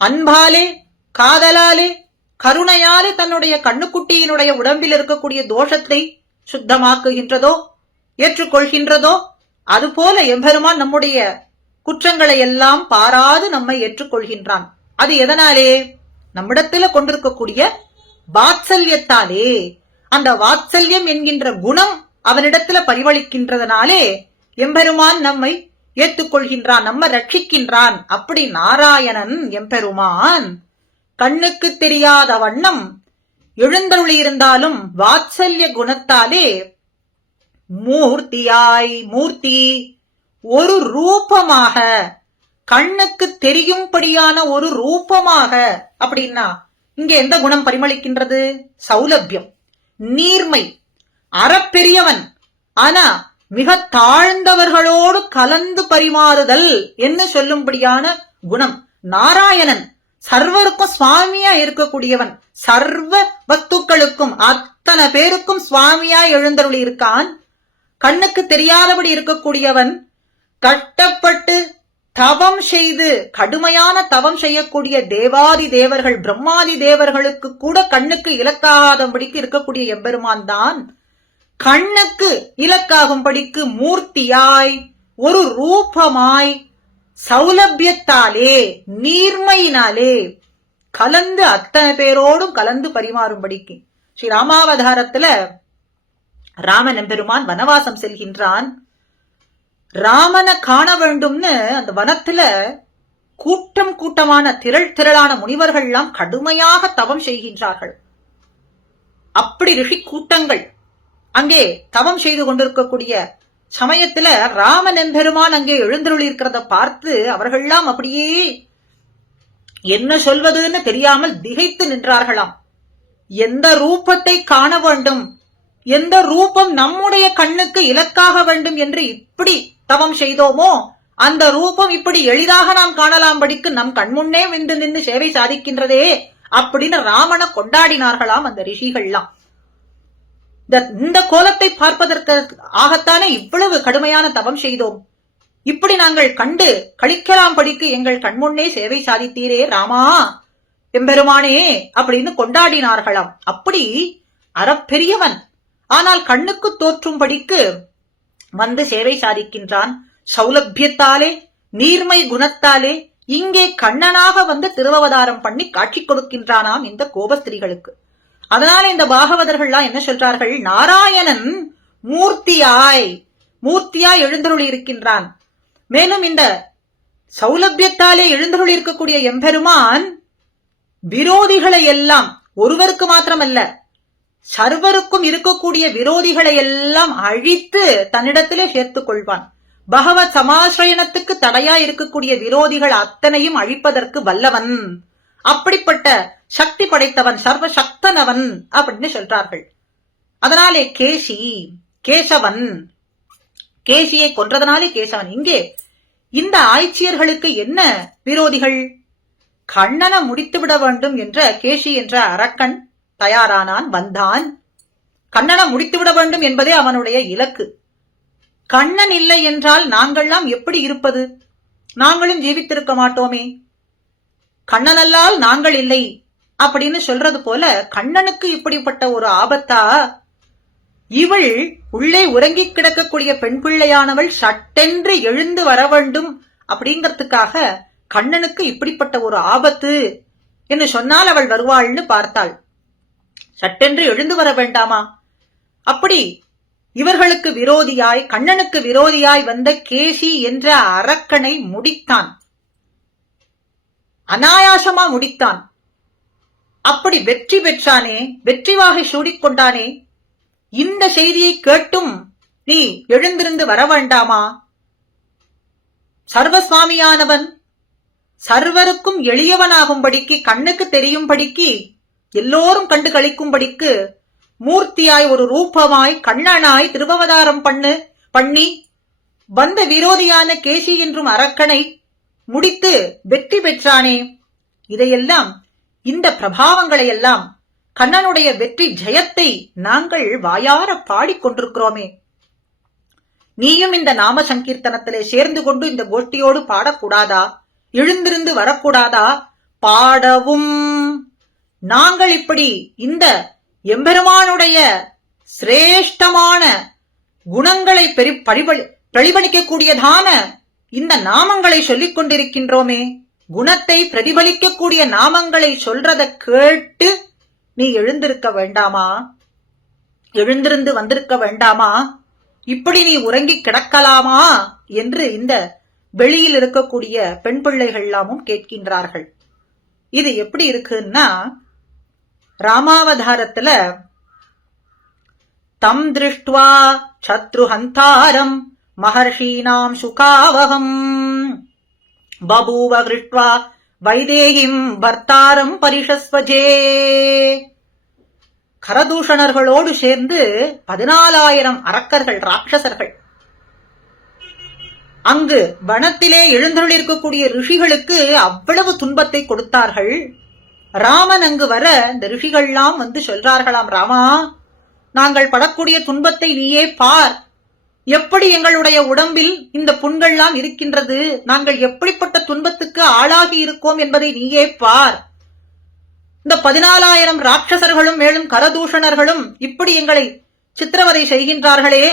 அன்பாலே, காதலாலே, கருணையாலே தன்னுடைய கண்ணுக்குட்டியினுடைய உடம்பில் இருக்கக்கூடிய தோஷத்தை சுத்தமாக்குகின்றதோ, ஏற்றுக்கொள்கின்றதோ, அதுபோல எம்பெருமான் நம்முடைய குற்றங்களை எல்லாம் பாராது நம்மை ஏற்றுக்கொள்கின்றான். அது எதனாலே? நம்மிடத்துல கொண்டிருக்கக்கூடிய வாத்சல்யத்தாலே. அந்த வாத்சல்யம் என்கின்ற குணம் அவனிடத்துல பரிவளிக்கின்றதனாலே எம்பெருமான் நம்மை ஏற்றுக்கொள்கின்றான், நம்ம ரட்சிக்கின்றான். அப்படி நாராயணன் எம்பெருமான் கண்ணுக்கு தெரியாத வண்ணம் எழுந்தருளி இருந்தாலும் வாத்சல்ய குணத்தாலே மூர்த்தி ஒரு ரூபமாக, கண்ணுக்கு தெரியும்படியான ஒரு ரூபமாக. அப்படின்னா இங்க எந்த குணம் பரிமளிக்கின்றது? சௌலபியம், நீர்மை, அறப்பெரியவன், ஆனா மிக தாழ்ந்தவர்களோடு கலந்து பரிமாறுதல் என்று சொல்லும்படியான குணம். நாராயணன் சர்வருக்கும் சுவாமியா இருக்கக்கூடியவன், சர்வ வஸ்துக்களுக்கும் அத்தனை பேருக்கும் சுவாமியா எழுந்தருளி இருக்கான். கண்ணுக்கு தெரியாதபடி இருக்கக்கூடியவன் கட்டப்பட்டு தவம் செய்து கடுமையான தவம் செய்யக்கூடிய தேவாதி தேவர்கள், பிரம்மாதி தேவர்களுக்கு கூட கண்ணுக்கு இலக்காகாதபடிக்கு இருக்கக்கூடிய எம்பெருமான் தான் கண்ணுக்கு இலக்காகும்படிக்கு மூர்த்தியாய், ஒரு ரூபமாய், சௌலபியத்தாலே, நீர்மையினாலே கலந்து அத்தனை பேரோடும் கலந்து பரிமாறும்படிக்கு. ஸ்ரீ ராமாவதாரத்துல ராமன் எம்பெருமான் வனவாசம் செல்கின்றான். ராமனை காண வேண்டும்னு அந்த வனத்துல கூட்டம் கூட்டமான திரளான முனிவர்கள் எல்லாம் கடுமையாக தவம் செய்கின்றார்கள். அப்படி ரிஷி கூட்டங்கள் அங்கே தவம் செய்து கொண்டிருக்கக்கூடிய சமயத்துல ராமன் எம்பெருமான் அங்கே எழுந்தருளி இருக்கிறத பார்த்து அவர்கள்லாம் அப்படியே என்ன சொல்வதுன்னு தெரியாமல் திகைத்து நின்றார்களாம். எந்த ரூபத்தை காண வேண்டும், எந்த ரூபம் நம்முடைய கண்ணுக்கு இலக்காக வேண்டும் என்று இப்படி தவம் செய்தோமோ அந்த ரூபம் இப்படி எளிதாக நாம் காணலாம்படிக்கு நம் கண்முன்னே விண்டு நின்று சேவை சாதிக்கின்றதே அப்படின்னு ராமனை கொண்டாடினார்களாம் அந்த ரிஷிகள்லாம். இந்த கோலத்தை பார்ப்பதற்கு ஆகத்தானே இவ்வளவு கடுமையான தவம் செய்தோம், இப்படி நாங்கள் கண்டு கழிக்கலாம் படிக்கு எங்கள் கண்முன்னே சேவை சாதித்தீரே ராமா எம்பெருமானே அப்படின்னு கொண்டாடினார்களாம். அப்படி அறப்பெரியவன், ஆனால் கண்ணுக்கு தோற்றும்படிக்கு வந்து சேவை சாதிக்கின்றான். சௌலபியத்தாலே, நீர்மை குணத்தாலே இங்கே கண்ணனாக வந்து திருவவதாரம் பண்ணி காட்சி கொடுக்கின்றானாம் இந்த கோபஸ்திரீகளுக்கு. அதனால இந்த பாகவதர்கள்லாம் என்ன சொல்றார்கள்? நாராயணன் மூர்த்தியாய் எழுந்தருளி இருக்கின்றான். மேலும் இந்த சௌலபியத்தாலே எழுந்தருளி இருக்கக்கூடிய எம்பெருமான் விரோதிகளை எல்லாம், ஒருவருக்கு மாத்திரமல்ல சர்வருக்கும் இருக்கக்கூடிய விரோதிகளை எல்லாம் அழித்து தன்னிடத்திலே சேர்த்துக் கொள்வான். பகவத் சமாசிரயணத்துக்கு தடையா இருக்கக்கூடிய விரோதிகள் அத்தனையும் அழிப்பதற்கு வல்லவன், அப்படிப்பட்ட சக்தி படைத்தவன், சர்வ சக்தனவன் அப்படின்னு சொல்றார்கள். அதனாலே கேசி, கேசவன், கேசியை கொன்றதனாலே கேசவன். இங்கே இந்த ஆய்ச்சியர்களுக்கு என்ன விரோதிகள்? கண்ணனை முடித்துவிட வேண்டும் என்ற கேசி என்ற அரக்கன் தயாரானான், வந்தான். கண்ணனை முடித்துவிட வேண்டும் என்பதே அவனுடைய இலக்கு. கண்ணன் இல்லை என்றால் நாங்கள்லாம் எப்படி இருப்பது? நாங்களும் ஜீவித்திருக்க மாட்டோமே. கண்ணனல்லால் நாங்கள் இல்லை அப்படின்னு சொல்றது போல கண்ணனுக்கு இப்படிப்பட்ட ஒரு ஆபத்தா? இவள் உள்ளே உறங்கி கிடக்கக்கூடிய பெண் பிள்ளையானவள் சட்டென்று எழுந்து வர வேண்டும் அப்படிங்கறதுக்காக கண்ணனுக்கு இப்படிப்பட்ட ஒரு ஆபத்து என்று சொன்னால் அவள் வருவாள்னு பார்த்தாள். சட்டென்று எழுந்து வர வேண்டாமா? அப்படி இவர்களுக்கு விரோதியாய், கண்ணனுக்கு விரோதியாய் வந்த கேசி என்ற அரக்கனை முடித்தான். அனாயாசமா முடித்தான். அப்படி வெற்றி பெற்றானே, வெற்றி வாகை சூடிக்கொண்டானே. இந்த செய்தியை கேட்டும் நீ எழுந்திருந்து வர வேண்டாமா? சர்வசுவாமியானவன் சர்வருக்கும் எளியவனாகும்படிக்கு, கண்ணுக்கு தெரியும்படிக்கு, எல்லோரும் கண்டு கழிக்கும்படிக்கு மூர்த்தியாய், ஒரு ரூபமாய், கண்ணனாய் திருவவதாரம் பண்ணி வந்த விரோதியான கேசி என்றும் அரக்கனை முடித்து வெற்றி பெற்றானே. இதையெல்லாம், இந்த பிரபாவங்களை எல்லாம், கண்ணனுடைய வெற்றி ஜெயத்தை நாங்கள் வாயார பாடிக்கொண்டிருக்கிறோமே. நீயும் இந்த நாம சங்கீர்த்தனத்திலே சேர்ந்து கொண்டு இந்த கோஷ்டியோடு பாடக்கூடாதா? எழுந்திருந்து வரக்கூடாதா? பாடவும். நாங்கள் இப்படி இந்த எம்பெருமானுடைய சிரேஷ்டமான குணங்களை பிரதிபலிக்கக்கூடியதான இந்த நாமங்களை சொல்லிக் கொண்டிருக்கின்றோமே. குணத்தை பிரதிபலிக்கக்கூடிய நாமங்களை சொல்றத கேட்டு நீ எழுந்திருக்க வேண்டாமா? எழுந்திருந்து வந்திருக்க வேண்டாமா? இப்படி நீ உறங்கி கிடக்கலாமா என்று இந்த வெளியில் இருக்கக்கூடிய பெண் பிள்ளைகள் எல்லாமும் கேட்கின்றார்கள். இது எப்படி இருக்குன்னா, ராமாவதாரத்துல தம் திருஷ்டுவா சத்ருஹந்தாரம் மஹர்ஷீனாம் சுகாவகம் பபூவ கிருஷ்ட்வா வைதேகிம் பர்த்தாரம் பரிஷஸ்வஜே. கரதூஷணர்களோடு சேர்ந்து 14,000 அரக்கர்கள், ராட்சசர்கள் அங்கு வனத்திலே எழுந்தருளிருக்கக்கூடிய ரிஷிகளுக்கு அவ்வளவு துன்பத்தை கொடுத்தார்கள். ராமன் அங்கு வர இந்த ரிஷிகள்லாம் வந்து சொல்றார்களாம், ராமா, நாங்கள் படக்கூடிய துன்பத்தை நீயே பார். எப்படி எங்களுடைய உடம்பில் இந்த புண்கள்லாம் இருக்கின்றது, நாங்கள் எப்படிப்பட்ட துன்பத்துக்கு ஆளாகி இருக்கோம் என்பதை நீயே பார். இந்த 14,000 ராட்சசர்களும் மேலும் கரதூஷணர்களும் இப்படி எங்களை சித்திரவதை செய்கின்றார்களே,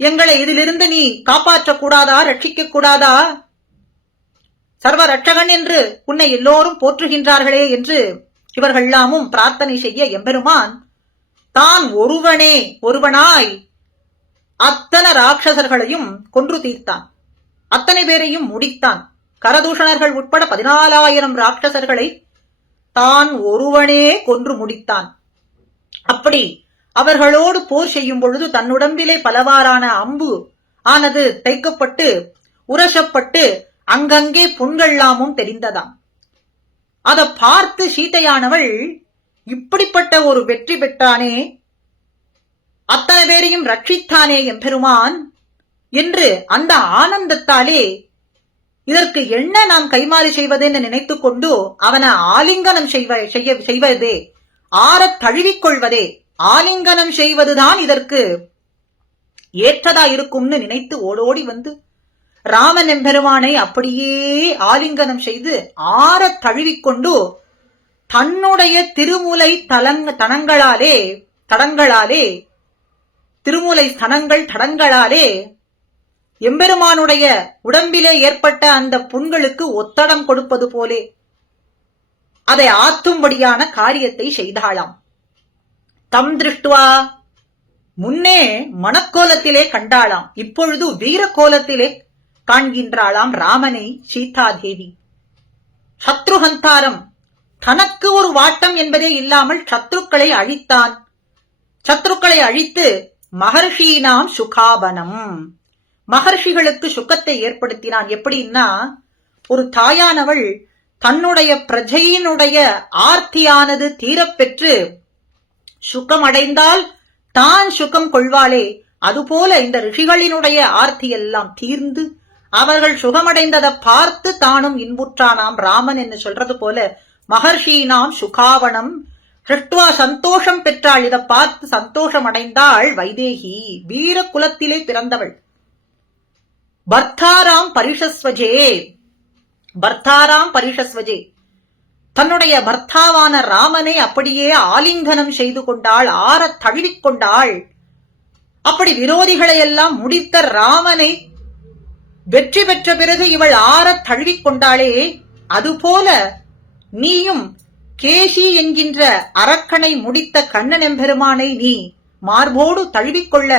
எங்களை இதிலிருந்து நீ காப்பாற்றக்கூடாதா, ரட்சிக்க கூடாதா? சர்வ ரட்சகன் என்று உன்னை எல்லோரும் போற்றுகின்றார்களே என்று இவர்கள்லாமும் பிரார்த்தனை செய்ய எம்பெருமான் தான் ஒருவனாய் அத்தனை ராட்சசர்களையும் கொன்று தீர்த்தான். அத்தனை பேரையும் முடித்தான். கரதூஷணர்கள் உட்பட 14,000 ராட்சசர்களை தான் ஒருவனே கொன்று முடித்தான். அப்படி அவர்களோடு போர் செய்யும் பொழுது தன்னுடம்பிலே பலவாறான அம்பு ஆனது தைக்கப்பட்டு உரசப்பட்டு அங்கங்கே புண்கள்லாமும் தெரிந்ததாம். அதை பார்த்து சீதையானவள், இப்படிப்பட்ட ஒரு வெற்றி பெற்றானே, அத்தனை பேரையும் ரட்சித்தானே எம்பெருமான் என்று அந்த ஆனந்தத்தாலே இதற்கு என்ன நாம் கைமாறி செய்வதென்று நினைத்துக் கொண்டு அவனை ஆலிங்கனம் செய்வதே, ஆறத் தழுவிக்கொள்வதே, ஆலிங்கனம் செய்வதுதான் இதற்கு ஏற்றதா இருக்கும்னு நினைத்து ஓடோடி வந்து ராமன் எம்பெருமானை அப்படியே ஆலிங்கனம் செய்து ஆறத் தழுவிக்கொண்டு தன்னுடைய திருமூலை தடங்களாலே திருமூலை தடங்களாலே எம்பெருமானுடைய உடம்பிலே ஏற்பட்ட அந்த புண்களுக்கு ஒத்தடம் கொடுப்பது போலே அதை ஆத்தும்படியான காரியத்தை செய்தாளாம். தம் திருஷ்டுவா, முன்னே மணக்கோலத்திலே கண்டாளாம், இப்பொழுது வீரக்கோலத்திலே காண்கின்றாளாம் ராமனை சீதாதேவி. சத்ருஹந்தாரம், தனக்கு ஒரு வாட்டம் என்பதே இல்லாமல் சத்ருக்களை அழித்தான். சத்ருக்களை அழித்து மகர்ஷீனாம் சுகாபனம், மகர்ஷிகளுக்கு சுகத்தை ஏற்படுத்தினான். எப்படின்னா, ஒரு தாயானவள் தன்னுடைய பிரஜையினுடைய ஆர்த்தியானது தீரப்பெற்று சுகமடைந்தால் தான் சுகம் கொள்வாளே, அதுபோல இந்த ரிஷிகளினுடைய ஆர்த்தி எல்லாம் தீர்ந்து அவர்கள் சுகமடைந்ததை பார்த்து தானும் இன்புற்றானாம் ராமன் என்று சொல்றது போல மகர்ஷீனாம் சுகாவனம் ஹிருஷ்டுவா சந்தோஷம் பெற்றாள். இதை பார்த்து சந்தோஷம் அடைந்தாள் வைதேகி. வீர குலத்திலே பிறந்தவள். பர்த்தாராம் பரிஷஸ்வஜே, பர்த்தாராம் பரிஷஸ்வஜே, தன்னுடைய பர்த்தாவான ராமனை அப்படியே ஆலிங்கனம் செய்து கொண்டாள், ஆறத் தழுவிக்கொண்டாள். அப்படி விரோதிகளை எல்லாம் முடித்த ராமனை வெற்றி பெற்ற பிறகு இவள் ஆறத் தழுவிக்கொண்டாளே, அதுபோல நீயும் கேசி என்கின்ற அரக்கனை முடித்த கண்ணன் எம்பெருமானை நீ மார்போடு தழுவிக்கொள்ள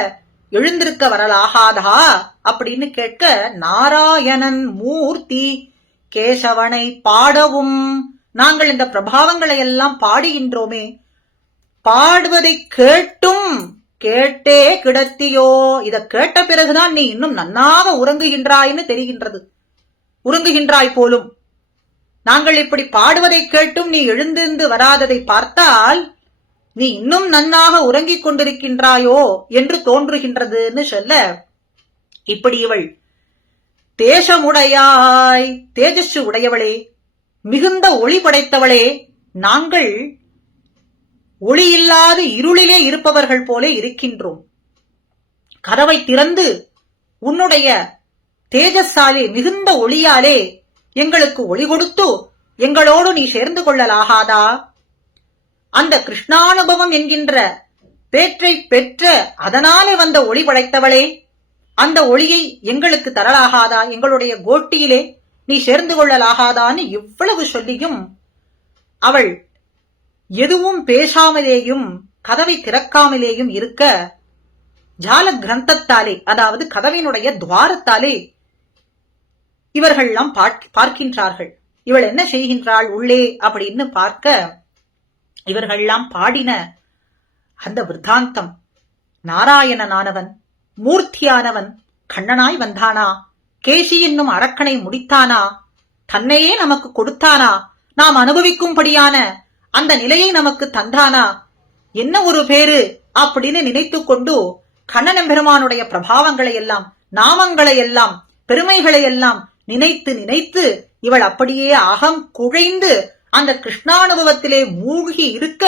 எழுந்திருக்க வரலாகாதா அப்படின்னு கேட்க, நாராயணன் மூர்த்தி கேசவனை பாடவும் நாங்கள் இந்த பிரபாவங்களை எல்லாம் பாடுகின்றோமே, பாடுவதை கேட்டும் கேட்டே கிடத்தியோ, இத கேட்ட பிறகுதான் நீ இன்னும் நன்னாக உறங்குகின்றாய்னு தெரிகின்றது. உறங்குகின்றாய் போலும். நாங்கள் இப்படி பாடுவதை கேட்டும் நீ எழுந்திருந்து வராததை பார்த்தால் நீ இன்னும் நன்னாக உறங்கிக் கொண்டிருக்கின்றாயோ என்று தோன்றுகின்றதுன்னு சொல்ல, இப்படி இவள் தேசமுடையாய், தேஜஸ் உடையவளே, மிகுந்த ஒளி படைத்தவளே, நாங்கள் ஒளியில்லாத இருளிலே இருப்பவர்கள் போல இருக்கின்றோம். கதவை திறந்து உன்னுடைய தேஜஸாலே மிகுந்த ஒளியாலே எங்களுக்கு ஒளி கொடுத்து எங்களோடு நீ சேர்ந்து கொள்ளலாகாதா? அந்த கிருஷ்ணானுபவம் என்கின்ற பேற்றை பெற்ற அதனாலே வந்த ஒளி படைத்தவளே, அந்த ஒளியை எங்களுக்கு தரலாகாதா? எங்களுடைய கோட்டியிலே நீ சேர்ந்து கொள்ளலாகாதான்னு இவ்வளவு சொல்லியும் அவள் எதுவும் பேசாமலேயும் கதவை திறக்காமலேயும் இருக்க, ஜால கிரந்தத்தாலே, அதாவது கதவினுடைய துவாரத்தாலே இவர்கள்லாம் பார்க்கின்றார்கள். இவள் என்ன செய்கின்றாள் உள்ளே அப்படின்னு பார்க்க, இவர்கள்லாம் பாடின அந்த விருத்தாந்தம், நாராயணனானவன் மூர்த்தியானவன் கண்ணனாய் வந்தானா, கேசி என்னும் அரக்கனை முடித்தானா, தன்னையே நமக்கு கொடுத்தானா, நாம் அனுபவிக்கும்படியான அந்த நிலையை நமக்கு தந்தானா, என்ன ஒரு பேரு அப்படின்னு நினைத்து கொண்டு கண்ணன் பெருமானுடைய பிரபாவங்களை எல்லாம், நாமங்களை எல்லாம், பெருமைகளை எல்லாம் நினைத்து நினைத்து இவள் அப்படியே அகம் குழைந்து அந்த கிருஷ்ணானுபவத்திலே மூழ்கி இருக்க,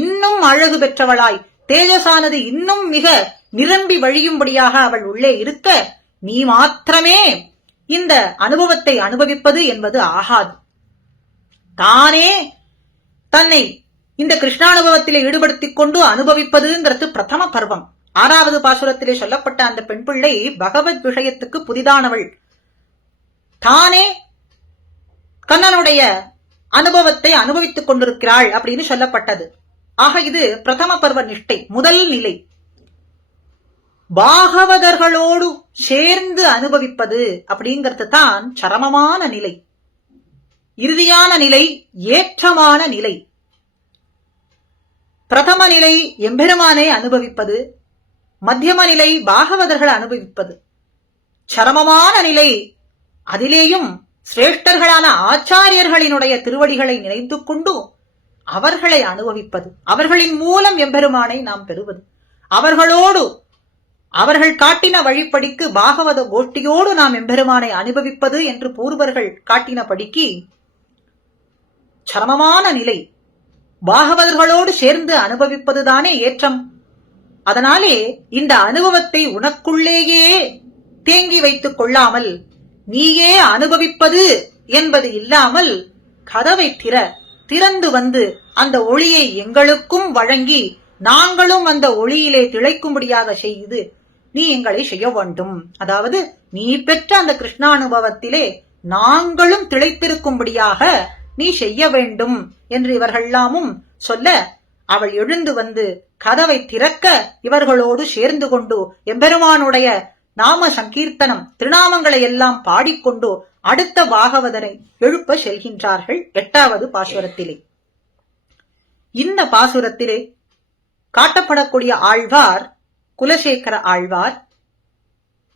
இன்னும் அழகு பெற்றவளாய் தேஜசானது இன்னும் மிக நிரம்பி வழியும்படியாக அவள் உள்ளே இருக்க, நீ மாத்திரமே இந்த அனுபவத்தை அனுபவிப்பது என்பது ஆகாது. தானே தன்னை இந்த கிருஷ்ணானுபவத்திலே ஈடுபடுத்திக் கொண்டு அனுபவிப்பதுங்கிறது பிரதம பருவம். 6வது பாசுரத்திலே சொல்லப்பட்ட அந்த பெண் பிள்ளை பகவத் விஷயத்துக்கு புதிதானவள். தானே கண்ணனுடைய அனுபவத்தை அனுபவித்துக் கொண்டிருக்கிறாள் அப்படின்னு சொல்லப்பட்டது. ஆக இது பிரதம பருவ நிஷ்டை, முதல் நிலை. பாகவதர்களோடு சேர்ந்து அனுபவிப்பது அப்படிங்கிறது தான் சரமமான நிலை, இறுதியான நிலை, ஏற்றமான நிலை. பிரதம நிலை எம்பெருமானை அனுபவிப்பது, மத்தியம நிலை பாகவதர்கள் அனுபவிப்பது, சரமமான நிலை அதிலேயும் சிரேஷ்டர்களான ஆச்சாரியர்களினுடைய திருவடிகளை நினைத்துக் கொண்டு அவர்களை அனுபவிப்பது, அவர்களின் மூலம் எம்பெருமானை நாம் பெறுவது, அவர்களோடு அவர்கள் காட்டின வழிப்படிக்கு பாகவத கோஷ்டியோடு நாம் எம்பெருமானை அனுபவிப்பது என்று பூர்வர்கள் காட்டினபடிக்கு சரமமான நிலை. பாகவதர்களோடு சேர்ந்து அனுபவிப்பதுதானே ஏற்றம். அதனாலே இந்த அனுபவத்தை உனக்குள்ளேயே தேங்கி வைத்துக் கொள்ளாமல் நீயே அனுபவிப்பது என்பது இல்லாமல் கதவை திறந்து வந்து அந்த ஒளியை எங்களுக்கும் வழங்கி நாங்களும் அந்த ஒளியிலே திளைக்கும்படியாக செய்து நீ எங்களை செய்ய வேண்டும். அதாவது நீ பெற்ற அந்த கிருஷ்ணானுபவத்திலே நாங்களும் திளைத்திருக்கும்படியாக நீ செய்ய வேண்டும் என்று இவர்கள்லாமும் சொல்ல, அவள் எழுந்து வந்து கதவை திறக்க இவர்களோடு சேர்ந்து கொண்டு எம்பெருமானுடைய நாம சங்கீர்த்தனம் திருநாமங்களை எல்லாம் பாடிக்கொண்டு அடுத்த பாகவதரை எழுப்ப செல்கின்றார்கள். 8வது பாசுரத்திலே. இந்த பாசுரத்திலே காட்டப்படக்கூடிய ஆழ்வார் குலசேகர ஆழ்வார்.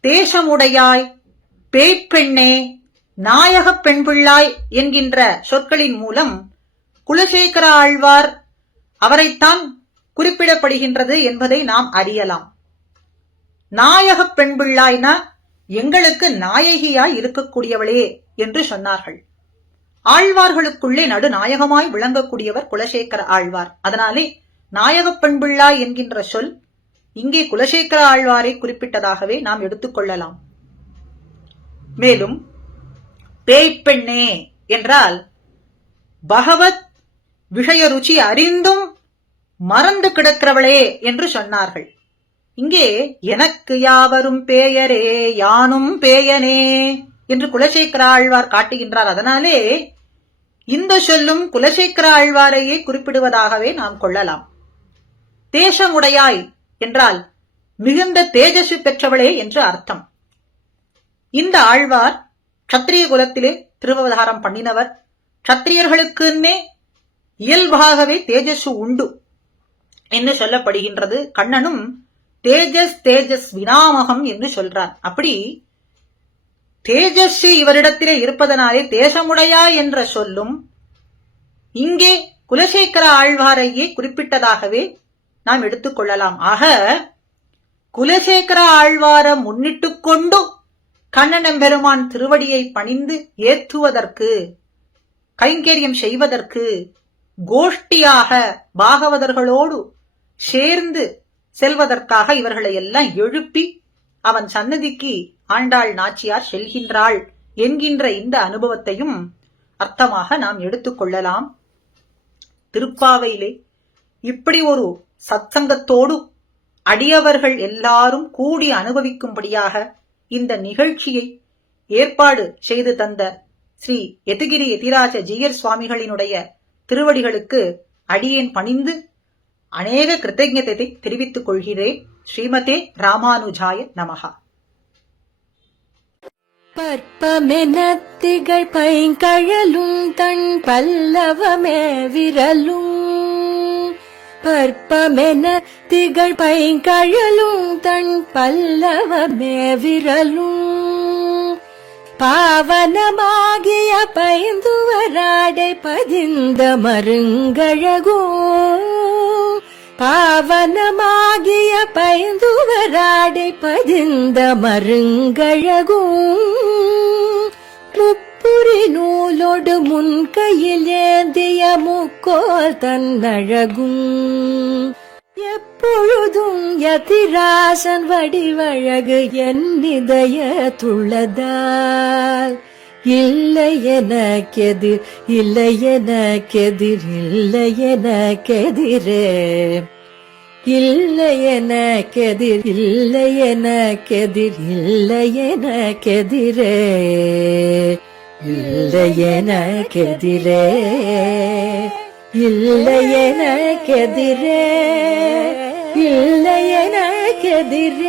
தேசமுடையாய், பேய்ப்பெண்ணே, நாயகப் பெண் பிள்ளாய் என்கின்ற சொற்களின் மூலம் குலசேகர ஆழ்வார் அவரைத்தான் குறிப்பிடப்படுகின்றது என்பதை நாம் அறியலாம். நாயகப் பெண் பிள்ளாய்னா எங்களுக்கு நாயகியாய் இருக்கக்கூடியவளே என்று சொன்னார்கள். ஆழ்வார்களுக்குள்ளே நடுநாயகமாய் விளங்கக்கூடியவர் குலசேகர ஆழ்வார். அதனாலே நாயகப் பெண் பிள்ளாய் என்கின்ற சொல் இங்கே குலசேகர ஆழ்வாரை குறிப்பிட்டதாகவே நாம் எடுத்துக்கொள்ளலாம். மேலும் பேய்ப்பெண்ணே என்றால் பகவத் விஷய ருச்சி அறிந்தும் மறந்து கிடக்கிறவளே என்று சொன்னார்கள். இங்கே எனக்கு யாவரும் பேயரே யானும் பேயனே என்று குலசேகர ஆழ்வார் காட்டுகின்றார். அதனாலே இந்த சொல்லும் குலசேகர ஆழ்வாரையே குறிப்பிடுவதாகவே நாம் கொள்ளலாம். தேசமுடையாய் என்றால் மிகுந்த தேஜசு பெற்றவளே என்று அர்த்தம். இந்த ஆழ்வார் க்ஷத்திரிய குலத்திலே திருவவதாரம் பண்ணினவர். க்ஷத்திரியர்களுக்குன்னே இயல்பாகவே தேஜசு உண்டு என்று சொல்லப்படுகின்றது. கண்ணனும் தேஜஸ் தேஜஸ் வினாமகம் என்று சொல்றார். அப்படி தேஜஸ் இவரிடத்திலே இருப்பதனாலே தேசமுடையா என்ற சொல்லும் இங்கே குலசேகர ஆழ்வாரையே குறிப்பிட்டதாகவே நாம் எடுத்துக்கொள்ளலாம். ஆக குலசேகர ஆழ்வார முன்னிட்டுக் கொண்டு கண்ணனெம்பெருமான் திருவடியை பணிந்து ஏத்துவதற்கு, கைங்கரியம் செய்வதற்கு, கோஷ்டியாக பாகவதர்களோடு சேர்ந்து செல்வதற்காக இவர்களை எல்லாம் எழுப்பி அவன் சன்னதிக்கு ஆண்டாள் நாச்சியார் செல்கின்றாள் என்கின்ற இந்த அனுபவத்தையும் அர்த்தமாக நாம் எடுத்துக்கொள்ளலாம். திருப்பாவையிலே இப்படி ஒரு சத்சங்கத்தோடு அடியவர்கள் எல்லாரும் கூடி அனுபவிக்கும்படியாக இந்த நிகழ்ச்சியை ஏற்பாடு செய்து தந்த ஸ்ரீ யதிகிரி யதிராஜ ஜீயர் சுவாமிகளினுடைய திருவடிகளுக்கு அடியேன் பணிந்து அநேக கிருத்தஜ்ஞத்தை தெரிவித்துக் கொள்கிறேன். ஸ்ரீமதே ராமானுஜாய நமஹா. பற்பமெனத்திகள் பைங்கழலும் தன் பல்லவமே விரலும், பற்பமெனத்திகள் பைங்கழலும் தன் பல்லவமே விரலும், பாவனமாகிய பைந்துவராடை பதிந்த மருங்கழகோ, பாவனமாகிய பைந்துவராடை பதிந்த மருங்கழகும், முப்புரி நூலோடு முன்கையில் ஏந்திய முக்கோல் தன்னழகும், எப்பொழுதும் யதிராசன் வடிவழகு என் இதய துள்ளதால், இல்லை எனக்கெதிர் இல்லை எனக்கெதிர் இல்லை எனக்கெதிரே, இல்லை எனக்கெதிர் இல்லை எனக்கெதிர் இல்லை எனக்கெதிரே, இல்லை எனக்கெதிரே இல்லை எனக்கெதிரே இல்லை எனக்கெதிரே.